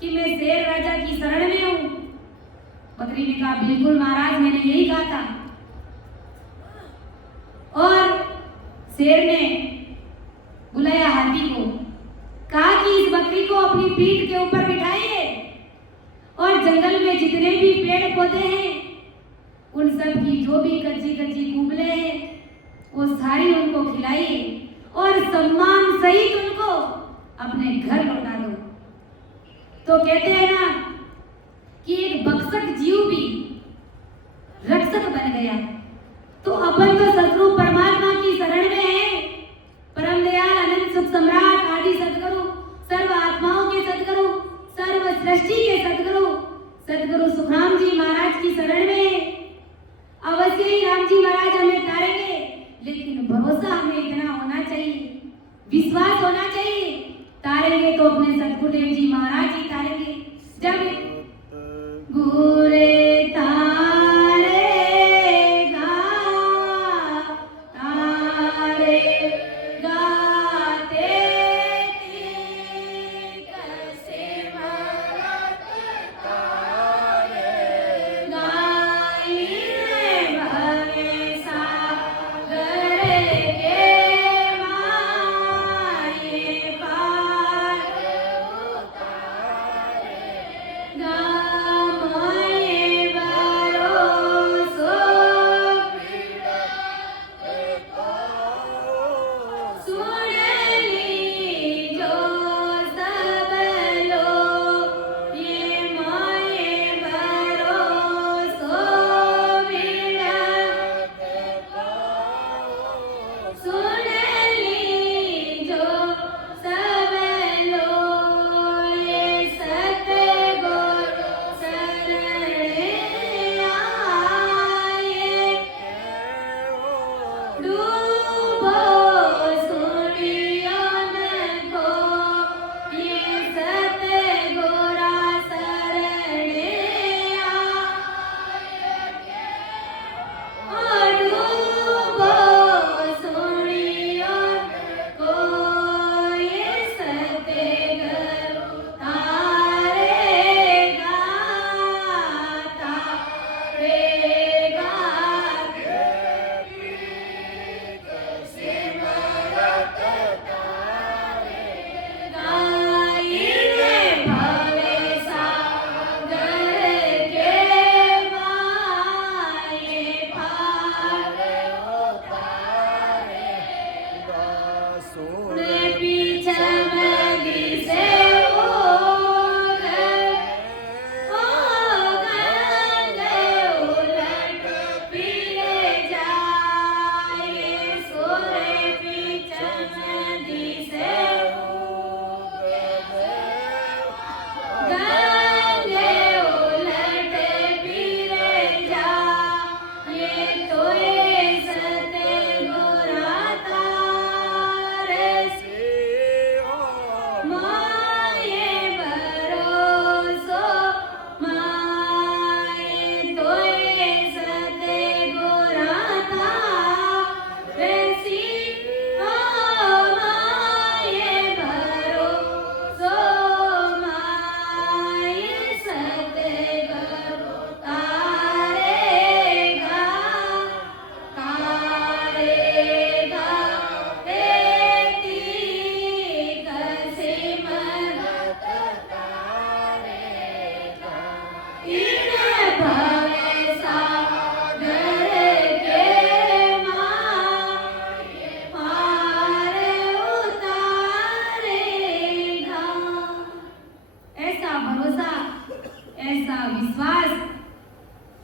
कि मैं शेर राजा की शरण में हूँ। बकरी ने कहा बिल्कुल महाराज, मैंने यही कहा था। और शेर ने बुलाया हाथी को, कहा कि इस बकरी को अपनी पीठ के ऊपर बिठाइए और जंगल में जितने भी पेड़ पौधे हैं उन सब की जो भी कच्ची कच्ची कुबले हैं वो सारी उनको खिलाइए और सम्मान सहित उनको अपने घर लौटा दो। तो कहते हैं ना कि एक भक्षक जीव भी रक्षक बन गया। तो अपन तो सदगुरु परमात्मा की शरण में है, परम दयाल अनंत सुख सम्राट आदि सदगुरु, सर्व आत्माओं के सदगुरु, सर्व सृष्टि के सदगुरु, सदगुरु सुखराम जी महाराज की शरण में है। अवश्य ही राम जी महाराज हमें तारेंगे, लेकिन भरोसा हमें इतना होना चाहिए, विश्वास होना चाहिए, तारेंगे तो अपने सदगुरुदेव जी महाराज ही तारेंगे। जब गुरे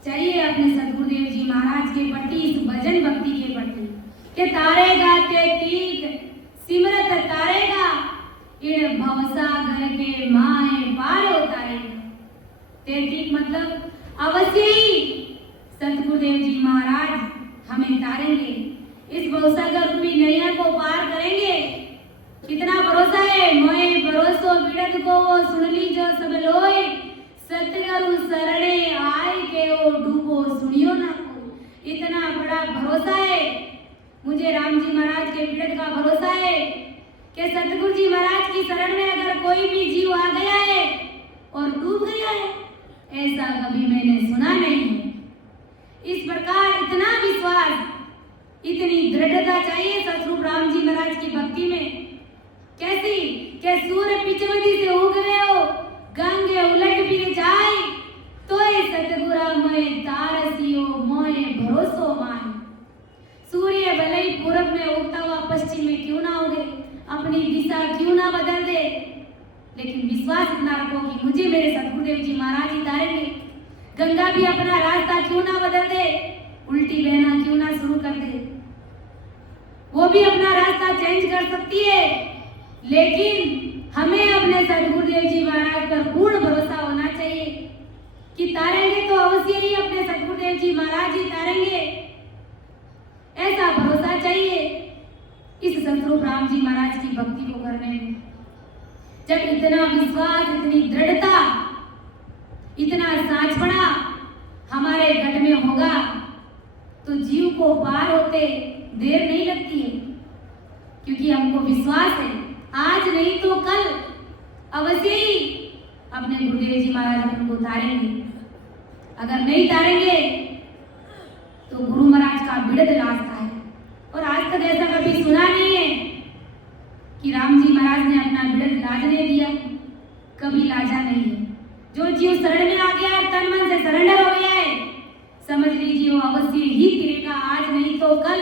चाहिए अपने सतगुरुदेव जी महाराज के प्रति, इस भजन भक्ति के प्रति के तारेगा ते तीक सिमरत तारेगा इन भवसागर के माए पार उतारेगा। ते तीक मतलब अवश्य ही सतगुरुदेव जी महाराज हमें तारेंगे, इस भवसागर रूपी नैया को पार करेंगे। कितना भरोसा है, मोए भरोसो बिड़द को वो सुन ली जो सब लोए, सतगुरु शरणे आए के वो डूबो सुनियो ना को। इतना बड़ा भरोसा है मुझे राम जी महाराज के बिड़द का भरोसा है कि सतगुरु जी महाराज की शरण में अगर कोई भी जीव आ गया है और डूब गया है, ऐसा कभी मैंने सुना नहीं है। इस प्रकार इतना विश्वास, इतनी दृढ़ता चाहिए सतगुरु राम जी महाराज की भक्ति में। कैसी के सूर्य पिछवती से उग गए हो, गंगे उलट फिर जाए, तो सतगुरा मोए तारसियो मोए भरोसो माए। सूर्य भले ही पूरब में उगता हुआ पश्चिम में क्यों ना उगे, अपनी दिशा क्यों ना बदल दे, लेकिन विश्वास इतना रखो कि मुझे मेरे सतगुरुदेव जी महाराज ही तारेंगे। गंगा भी अपना रास्ता क्यों ना बदल दे, उल्टी बहना क्यों ना शुरू कर दे, वो भी अपना रास्ता चेंज कर सकती है, लेकिन हमें अपने सतगुरुदेव जी महाराज पर पूर्ण भरोसा होना चाहिए कि तारेंगे तो अवश्य ही अपने सतगुरुदेव जी महाराज ही तारेंगे। ऐसा भरोसा चाहिए इस सतगुरु राम जी महाराज की भक्ति को करने में। जब इतना विश्वास, इतनी दृढ़ता, इतना साझपड़ा हमारे घट में होगा तो जीव को पार होते देर नहीं लगती है, क्योंकि हमको विश्वास है आज नहीं तो कल अवश्य ही अपने गुरुदेव जी महाराज उनको तारेंगे। अगर नहीं तारेंगे तो गुरु महाराज का बिड़द लाजता है, और आज तक ऐसा कभी सुना नहीं है कि राम जी महाराज ने अपना बिड़द लाजने दिया, कभी लाजा नहीं है। जो जीव शरण में आ गया है, तन मन से सरेंडर हो गया है, समझ लीजिए वो अवश्य ही तिरेगा, आज नहीं तो कल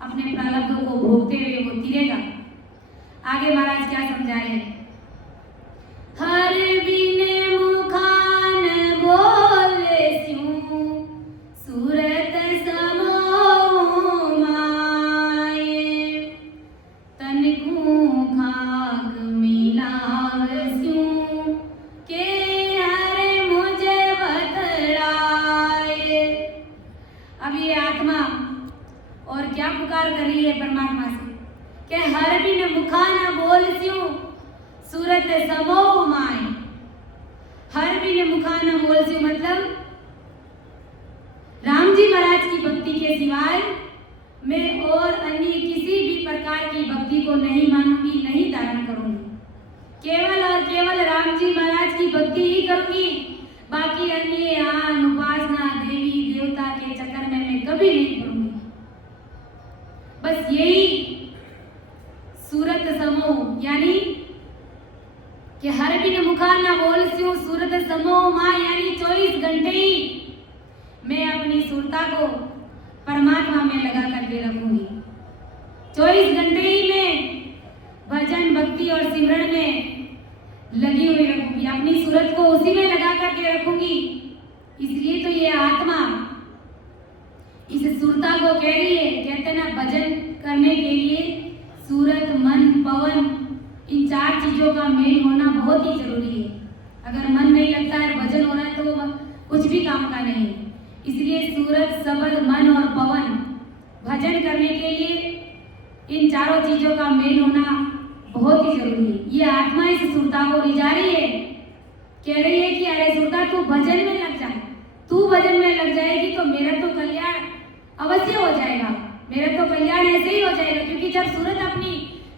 अपने प्रारब्धों को भोगते हुए वो तिरेगा। आगे महाराज क्या समझा रहे हैं, हर बिन मुखान बोले स्यूं सूरत समो माए, तन को खाक मिलाव स्यूं के हर मुझे बतलाए। अब ये आत्मा और क्या पुकार कर रही है परमात्मा से कि हर बिन मुखा न बोल स्यूं सूरत समो माए। हर बिन मुखा न बोल स्यूं मतलब राम जी महाराज की भक्ति के सिवाय मैं और अन्य किसी भी प्रकार की भक्ति को नहीं मानूंगी, नहीं धारण करूंगी। केवल और केवल राम जी महाराज की भक्ति ही करूंगी, बाकी अन्य उपासना देवी देवता के चक्कर में मैं कभी नहीं पड़ूंगी। बस यही सूरत समूह, यानी कि हर बिन मुखा ना बोल स्यूं सूरत समूह माँ, यानी 24 घंटे ही मैं अपनी सुरता को परमात्मा में लगा करके रखूंगी। 24 घंटे ही मैं भजन भक्ति और सिमरन में लगी हुई रखूंगी, अपनी सूरत को उसी में लगा करके रखूंगी। इसलिए तो ये आत्मा इस सुरता को कह रही है, कहते ना भजन करने के लिए सूरत मन पवन इन चार चीजों का मेल होना बहुत ही जरूरी है। अगर मन नहीं लगता है, भजन हो रहा है, तो वो कुछ भी काम का नहीं है। इसलिए सूरत सबल मन और पवन भजन करने के लिए इन चारों चीजों का मेल होना बहुत ही जरूरी है। ये आत्मा इस सुरता को रिझा रही है, कह रही है कि अरे सुरता तू भजन में लग जा, तू भजन में लग जाएगी तो मेरा तो कल्याण अवश्य हो जाएगा, मेरा तो कल्याण ऐसे ही हो जाएगा। क्योंकि जब सूरत अपनी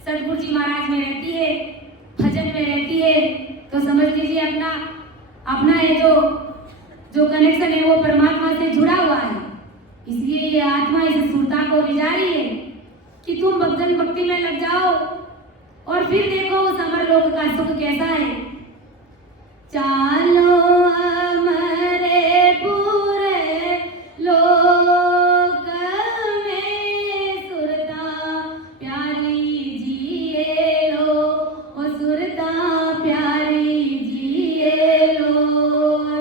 सतगुरु जी महाराज में रहती है, भजन में रहती है, तो समझ लीजिए अपना ये जो कनेक्शन है वो परमात्मा से जुड़ा हुआ है। इसलिए ये आत्मा इस सुरता को रिझा रही है कि तुम भजन भक्ति में लग जाओ और फिर देखो उस अमर लोक का सुख कैसा है। चालो हमारे पूरे लोक में सुरता प्यारी जिए लो, ओ सुरता प्यारी जिए लो,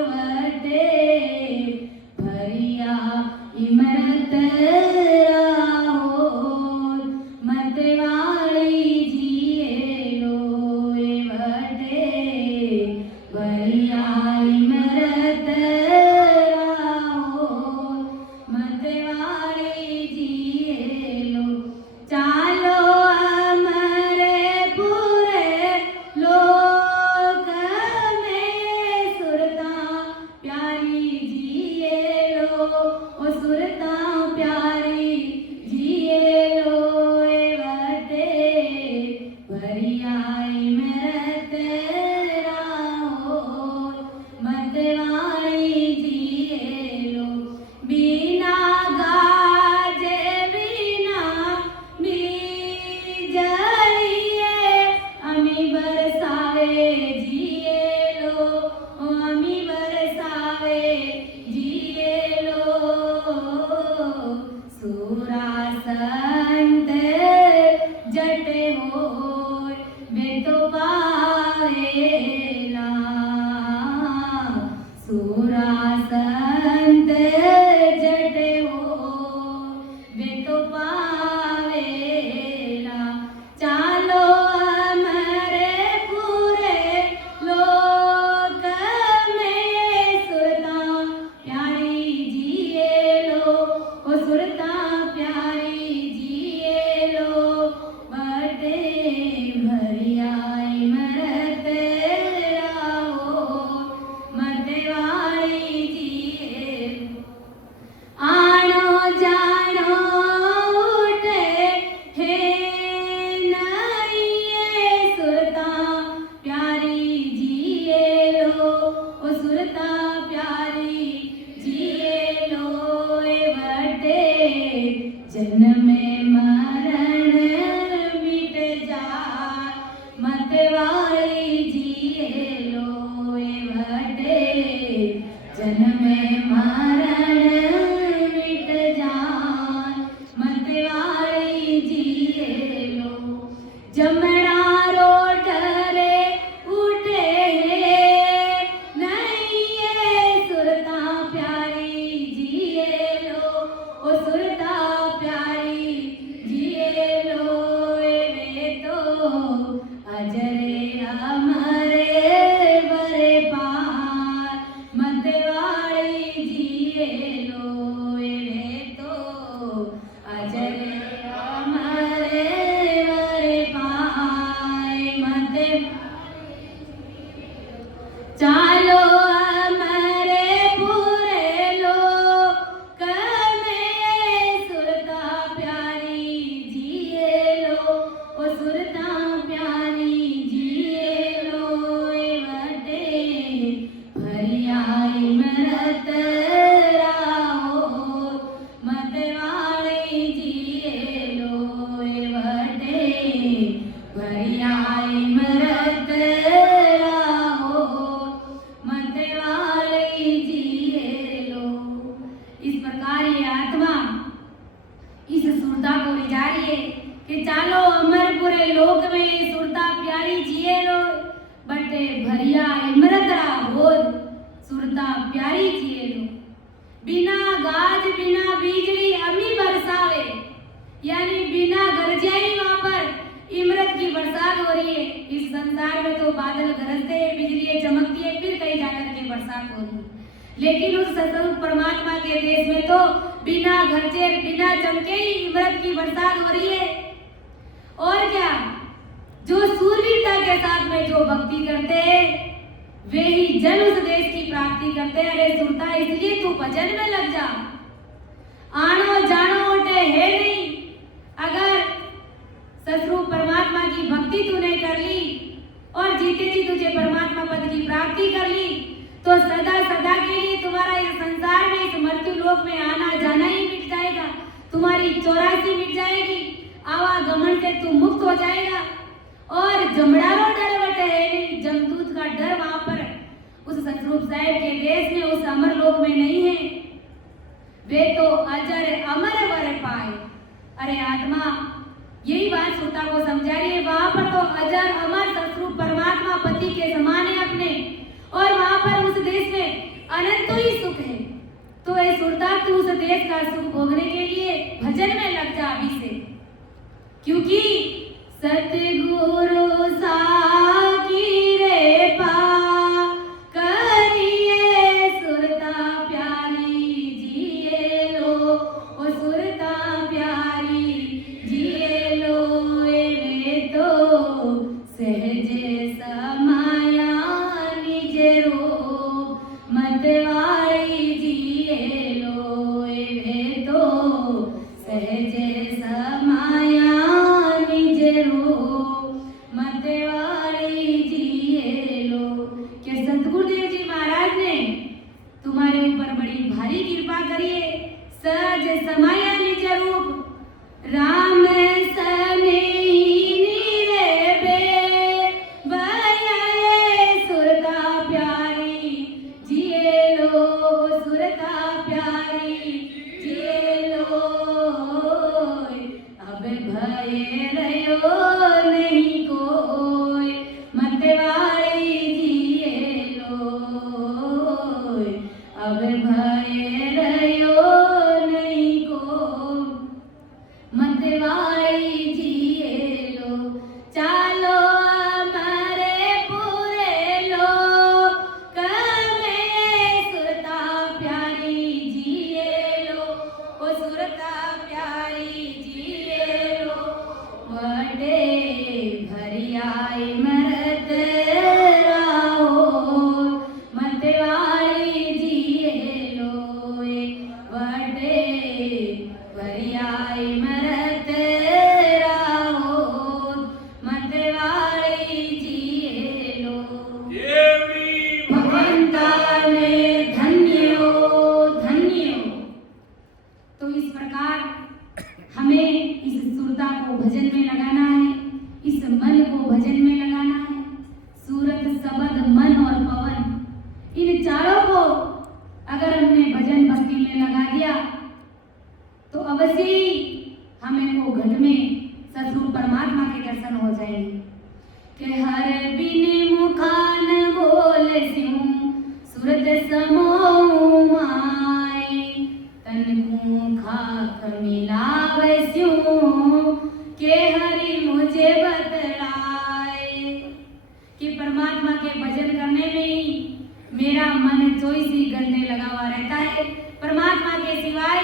वटे भरिया इमरत राहो मतवाली जिए लो, वटे भरिया अमर पूरे लोक में सुरता प्यारी जिए लो बटे भरिया इमरत होद सुरता प्यारी जिए लो। बिना गाज बिना बिजली अमी बरसावे, यानी बिना गरजे ही वहां पर इमरत की बरसात हो रही है। इस संसार में तो बादल गरजते हैं, बिजली चमकती है, फिर कहीं जाकर के बरसात हो रही है। लेकिन उस सतरूप परमात्मा के देश में तो बिना गरजे बिना चमके ही इमरत की बरसात हो रही है। और क्या, जो सूरवीरता के साथ में जो भक्ति करते हैं वे ही जन उस देश की प्राप्ति करते हैं। अरे सुरता, इसलिए तू भजन में लग जा। आनो जानो ओटे है नहीं। अगर सतरूप परमात्मा की भक्ति तूने कर ली और जीते जी तुझे परमात्मा पद की प्राप्ति कर ली तो सदा सदा के लिए तुम्हारा इस संसार में, इस मृत्यु लोक में आना जाना ही मिट जाएगा। तुम्हारी 84 मिट जाएगी, आवागमन से तू मुक्त हो जाएगा। और जमड़ारो डर बटे है नहीं, जमदूत का डर वहां पर उस सतरूप साहेब के देश में, उस अमर लोक में नहीं है। वे तो अजर अमर वर पाए। अरे आत्मा, यही बात श्रोता को समझा रही है। वहां पर तो अजर अमर सतरूप परमात्मा पति के समान है अपने, और वहां पर उस देश में अनंत ही सुख है। तो ये सुरता, तू उस देश का सुख भोगने के लिए भजन में लग जा अभी से, क्योंकि सतगुरु साकी रे पा करिए सुरता प्यारी जिए लो, ओ सुरता प्यारी जिए लो। वे तो सहजे समाया निज रो मतवारी जिए लो। वे तो सहजे समाया मतवारी जिए लो। क्या सतगुरुदेव जी महाराज ने तुम्हारे ऊपर बड़ी भारी कृपा करी है। सहज समाया निज रूप राम सने नीरे बे बयाए सुरता प्यारी जिए लो, सुरता प्यारी जिए लो। अब भय रहो नहीं कोई मतवारी जिए लो। अब भय रहो नहीं कोई मतवारी जिए लो। चालो हमारे पूरे लोक में सुरता प्यारी जिए लो, ओ सुरता प्यारी जिए लो। बड़े भरिया इमरत राहो मतवारी जिए लो। बड़े भरिया इमरत राहो मतवारी जिए लो। भगवंता ने धन्य हो, धन्य हो। तो इस प्रकार हमें इस सुरता को भजन में लगाना है, इस मन को भजन में लगाना है। सूरत, शब्द, मन और पवन, इन चारों को अगर हमने भजन भक्ति में लगा दिया तो अवश्य ही हमें को घट में सतरूप परमात्मा के दर्शन हो जाएंगे। कि हर बिन मुखान बोल सिंह सूरत समो माए, तन को खाक मिलावस्यूं के हरि मुझे बतलाए। कि परमात्मा के भजन करने में ही मेरा मन 24 घंटे लगा हुआ रहता है। परमात्मा के सिवाय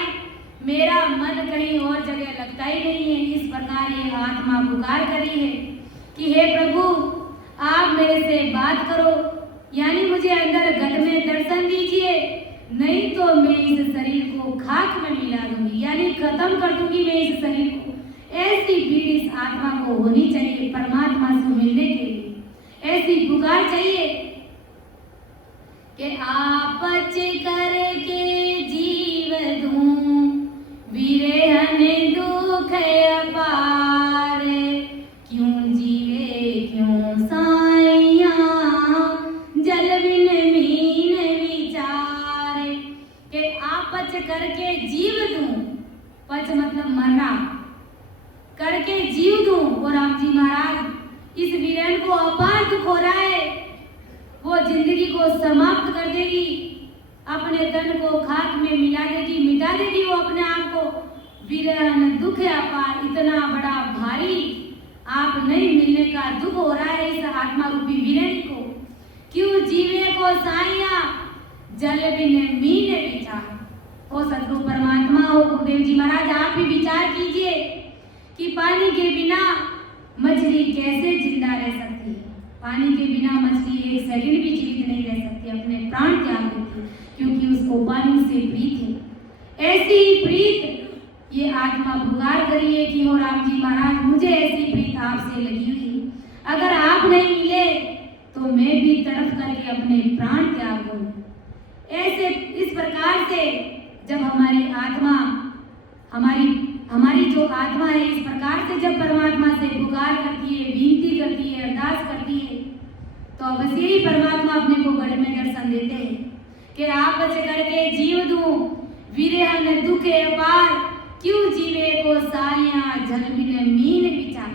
मेरा मन कहीं और जगह लगता ही नहीं है। इस प्रकार ये आत्मा पुकार करी है कि हे प्रभु, आप मेरे से बात करो, यानी मुझे अंदर घट में दर्शन दीजिए, नहीं तो मैं इस शरीर को खाक में मिला दूंगी, यानी खत्म कर दूंगी मैं इस शरीर को। ऐसी भीड़ इस आत्मा को होनी चाहिए परमात्मा से मिलने के लिए, ऐसी पुकार चाहिए कि आपच करके जीव दूं विरहन दुख अपार, क्यों जीवे क्यों साइया जल बिन मीन विचार। के आपच करके जीव दूं, पच मतलब मरना, करके जीव दूं और वो जिंदगी को समाप्त कर देगी, अपने तन को खाक में मिला देगी, मिटा देगी वो अपने आप को। विरह दुख अपार, इतना बड़ा भारी आप नहीं मिलने का दुख हो रहा है इस आत्मा रूपी वीरनी को। क्यों जीवे को साइया जल बिन मीन विचार। ओ सतगुरु परमात्मा, हो गुरुदेव जी महाराज, आप भी विचार कीजिए कि पानी के बिना मछली कैसे जिंदा रह सकती है। पानी के बिना मछली एक सेकंड भी जीवित नहीं रह सकती, अपने प्राण त्याग देती है, क्योंकि उसको पानी से प्रीत है। ऐसी ही प्रीत ये आत्मा पुकार करी है कि हो राम जी महाराज, मुझे ऐसी प्रीत आपसे लगी हुई, अगर आप नहीं मिले तो मैं भी तड़प करके अपने प्राण त्याग दूं। ऐसे इस प्रकार से जब हमारी आत्मा, हमारी जो आत्मा है, इस प्रकार से जब परमात्मा से पुकार करती है, विनती करती है, अरदास करती है, तो अवश्य ही परमात्मा अपने को गढ़ में दर्शन देते हैं कि आप बच करके जीव दूं, विरह न दुख अपार, क्यों जीवे को साया जल बिन मीन विचार।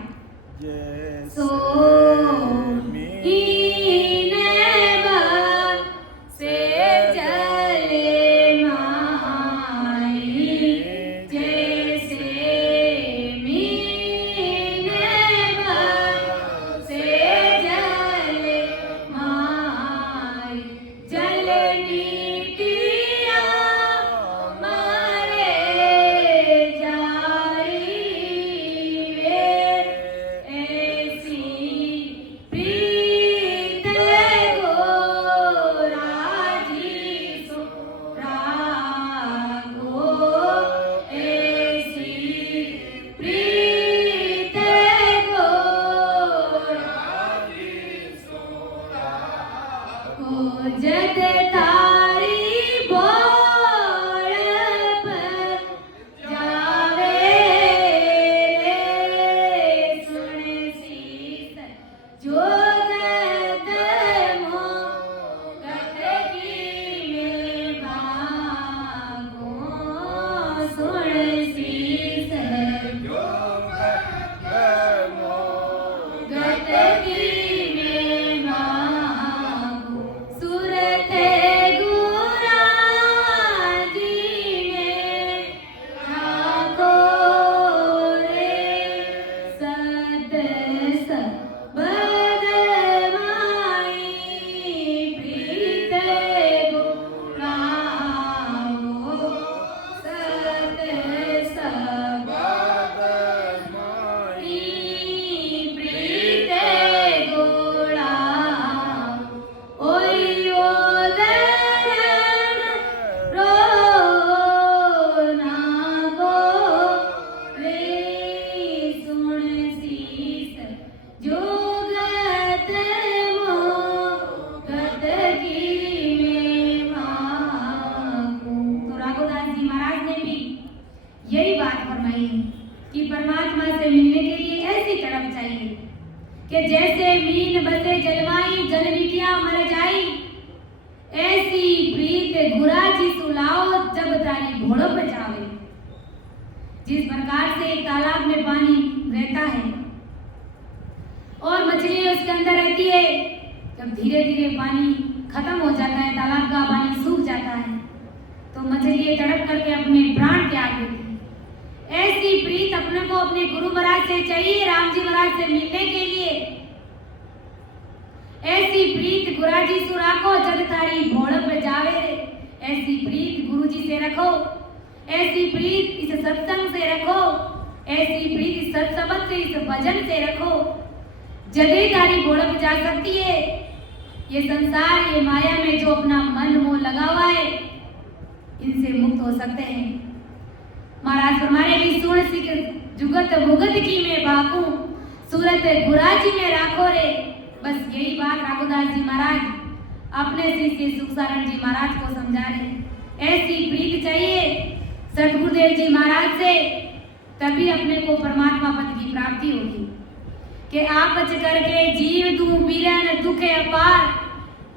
कि परमात्मा से मिलने के लिए ऐसी तड़प चाहिए कि जैसे मीन बसे जलवाई जल बिटिया मर जाई, ऐसी प्रीत गुराजी सुलाओ जब तारी घोड़ों पर जावे। जिस प्रकार से एक तालाब में पानी रहता है और मछली उसके अंदर रहती है, जब धीरे धीरे पानी खत्म हो जाता है, तालाब का पानी सूख जाता है, तो मछली तड़प करके अपने प्राण त्याग देती है। ऐसी प्रीत अपने को अपने गुरु महाराज से चाहिए, राम जी महाराज से मिलने के लिए। ऐसी प्रीत गुराजी सु राखो जग तारी भोड़ पे जावे रे। ऐसी प्रीत गुरु जी से रखो, ऐसी प्रीत इस सत्संग से रखो, ऐसी प्रीत इस सत्संग से, इस भजन से रखो, जगह तारी भोड़ पे जा सकती है। ये संसार, ये माया में जो अपना मन मोह लगा हुआ है, इनसे मुक्त हो सकते हैं। महाराज फरमाए भी सुन सिख जुगत भुगत की में बाकू, सूरत गुराजी में राखो रे। बस यही बात राघोदास जी महाराज अपने शिष्य सुखसारण जी महाराज को समझा रहे। ऐसी प्रीत चाहिए सतगुरुदेव जी महाराज से, तभी अपने को परमात्मा पद की प्राप्ति होगी। कि आप बच करके जीव दूं बीरन दुख अपार,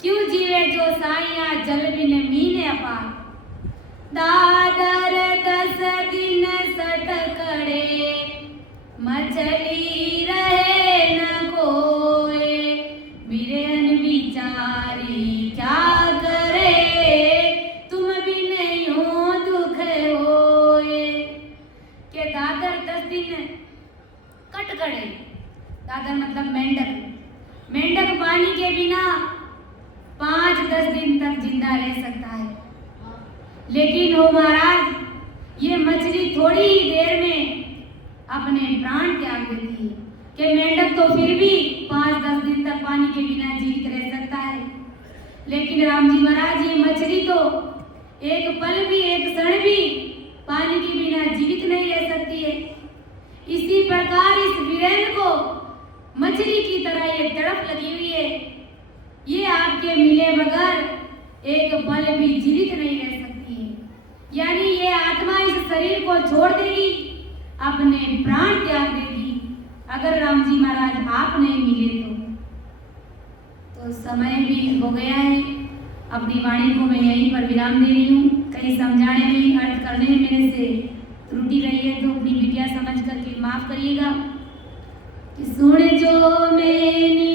क्यों जीवे जो साइया जल बिन मीन अपार। दादर 10 दिन सट कड़े, मछली रहे न कोई, बिरन बिचारी कादर मतलब मेंढक। मेंढक पानी के बिना 5-10 दिन तक जिंदा रह सकता है, लेकिन हो महाराज, ये मछली थोड़ी ही देर में अपने प्राण त्याग देती है कि मेंढक तो फिर भी 5-10 दिन तक पानी के बिना जीवित रह सकता है, लेकिन राम जी महाराज ये मछली तो एक पल भी, एक क्षण भी पानी के बिना जीवित नहीं रह सकती है। इसी प्रकार इस वीरेन को मछली की तरह ये तड़प लगी हुई है, ये आपके मिले बगैर एक पल भी जीवित नहीं रह सकती है। यानी ये आत्मा इस शरीर को छोड़ देगी, अपने प्राण त्याग देगी अगर राम जी महाराज आप नहीं मिले तो समय भी हो गया है। अपनी वाणी को मैं यहीं पर विराम दे रही हूँ। कहीं समझाने में, अर्थ करने में मेरे से त्रुटि रही है तो अपनी विद्या समझ करके माफ करिएगा। सुन जो मैंने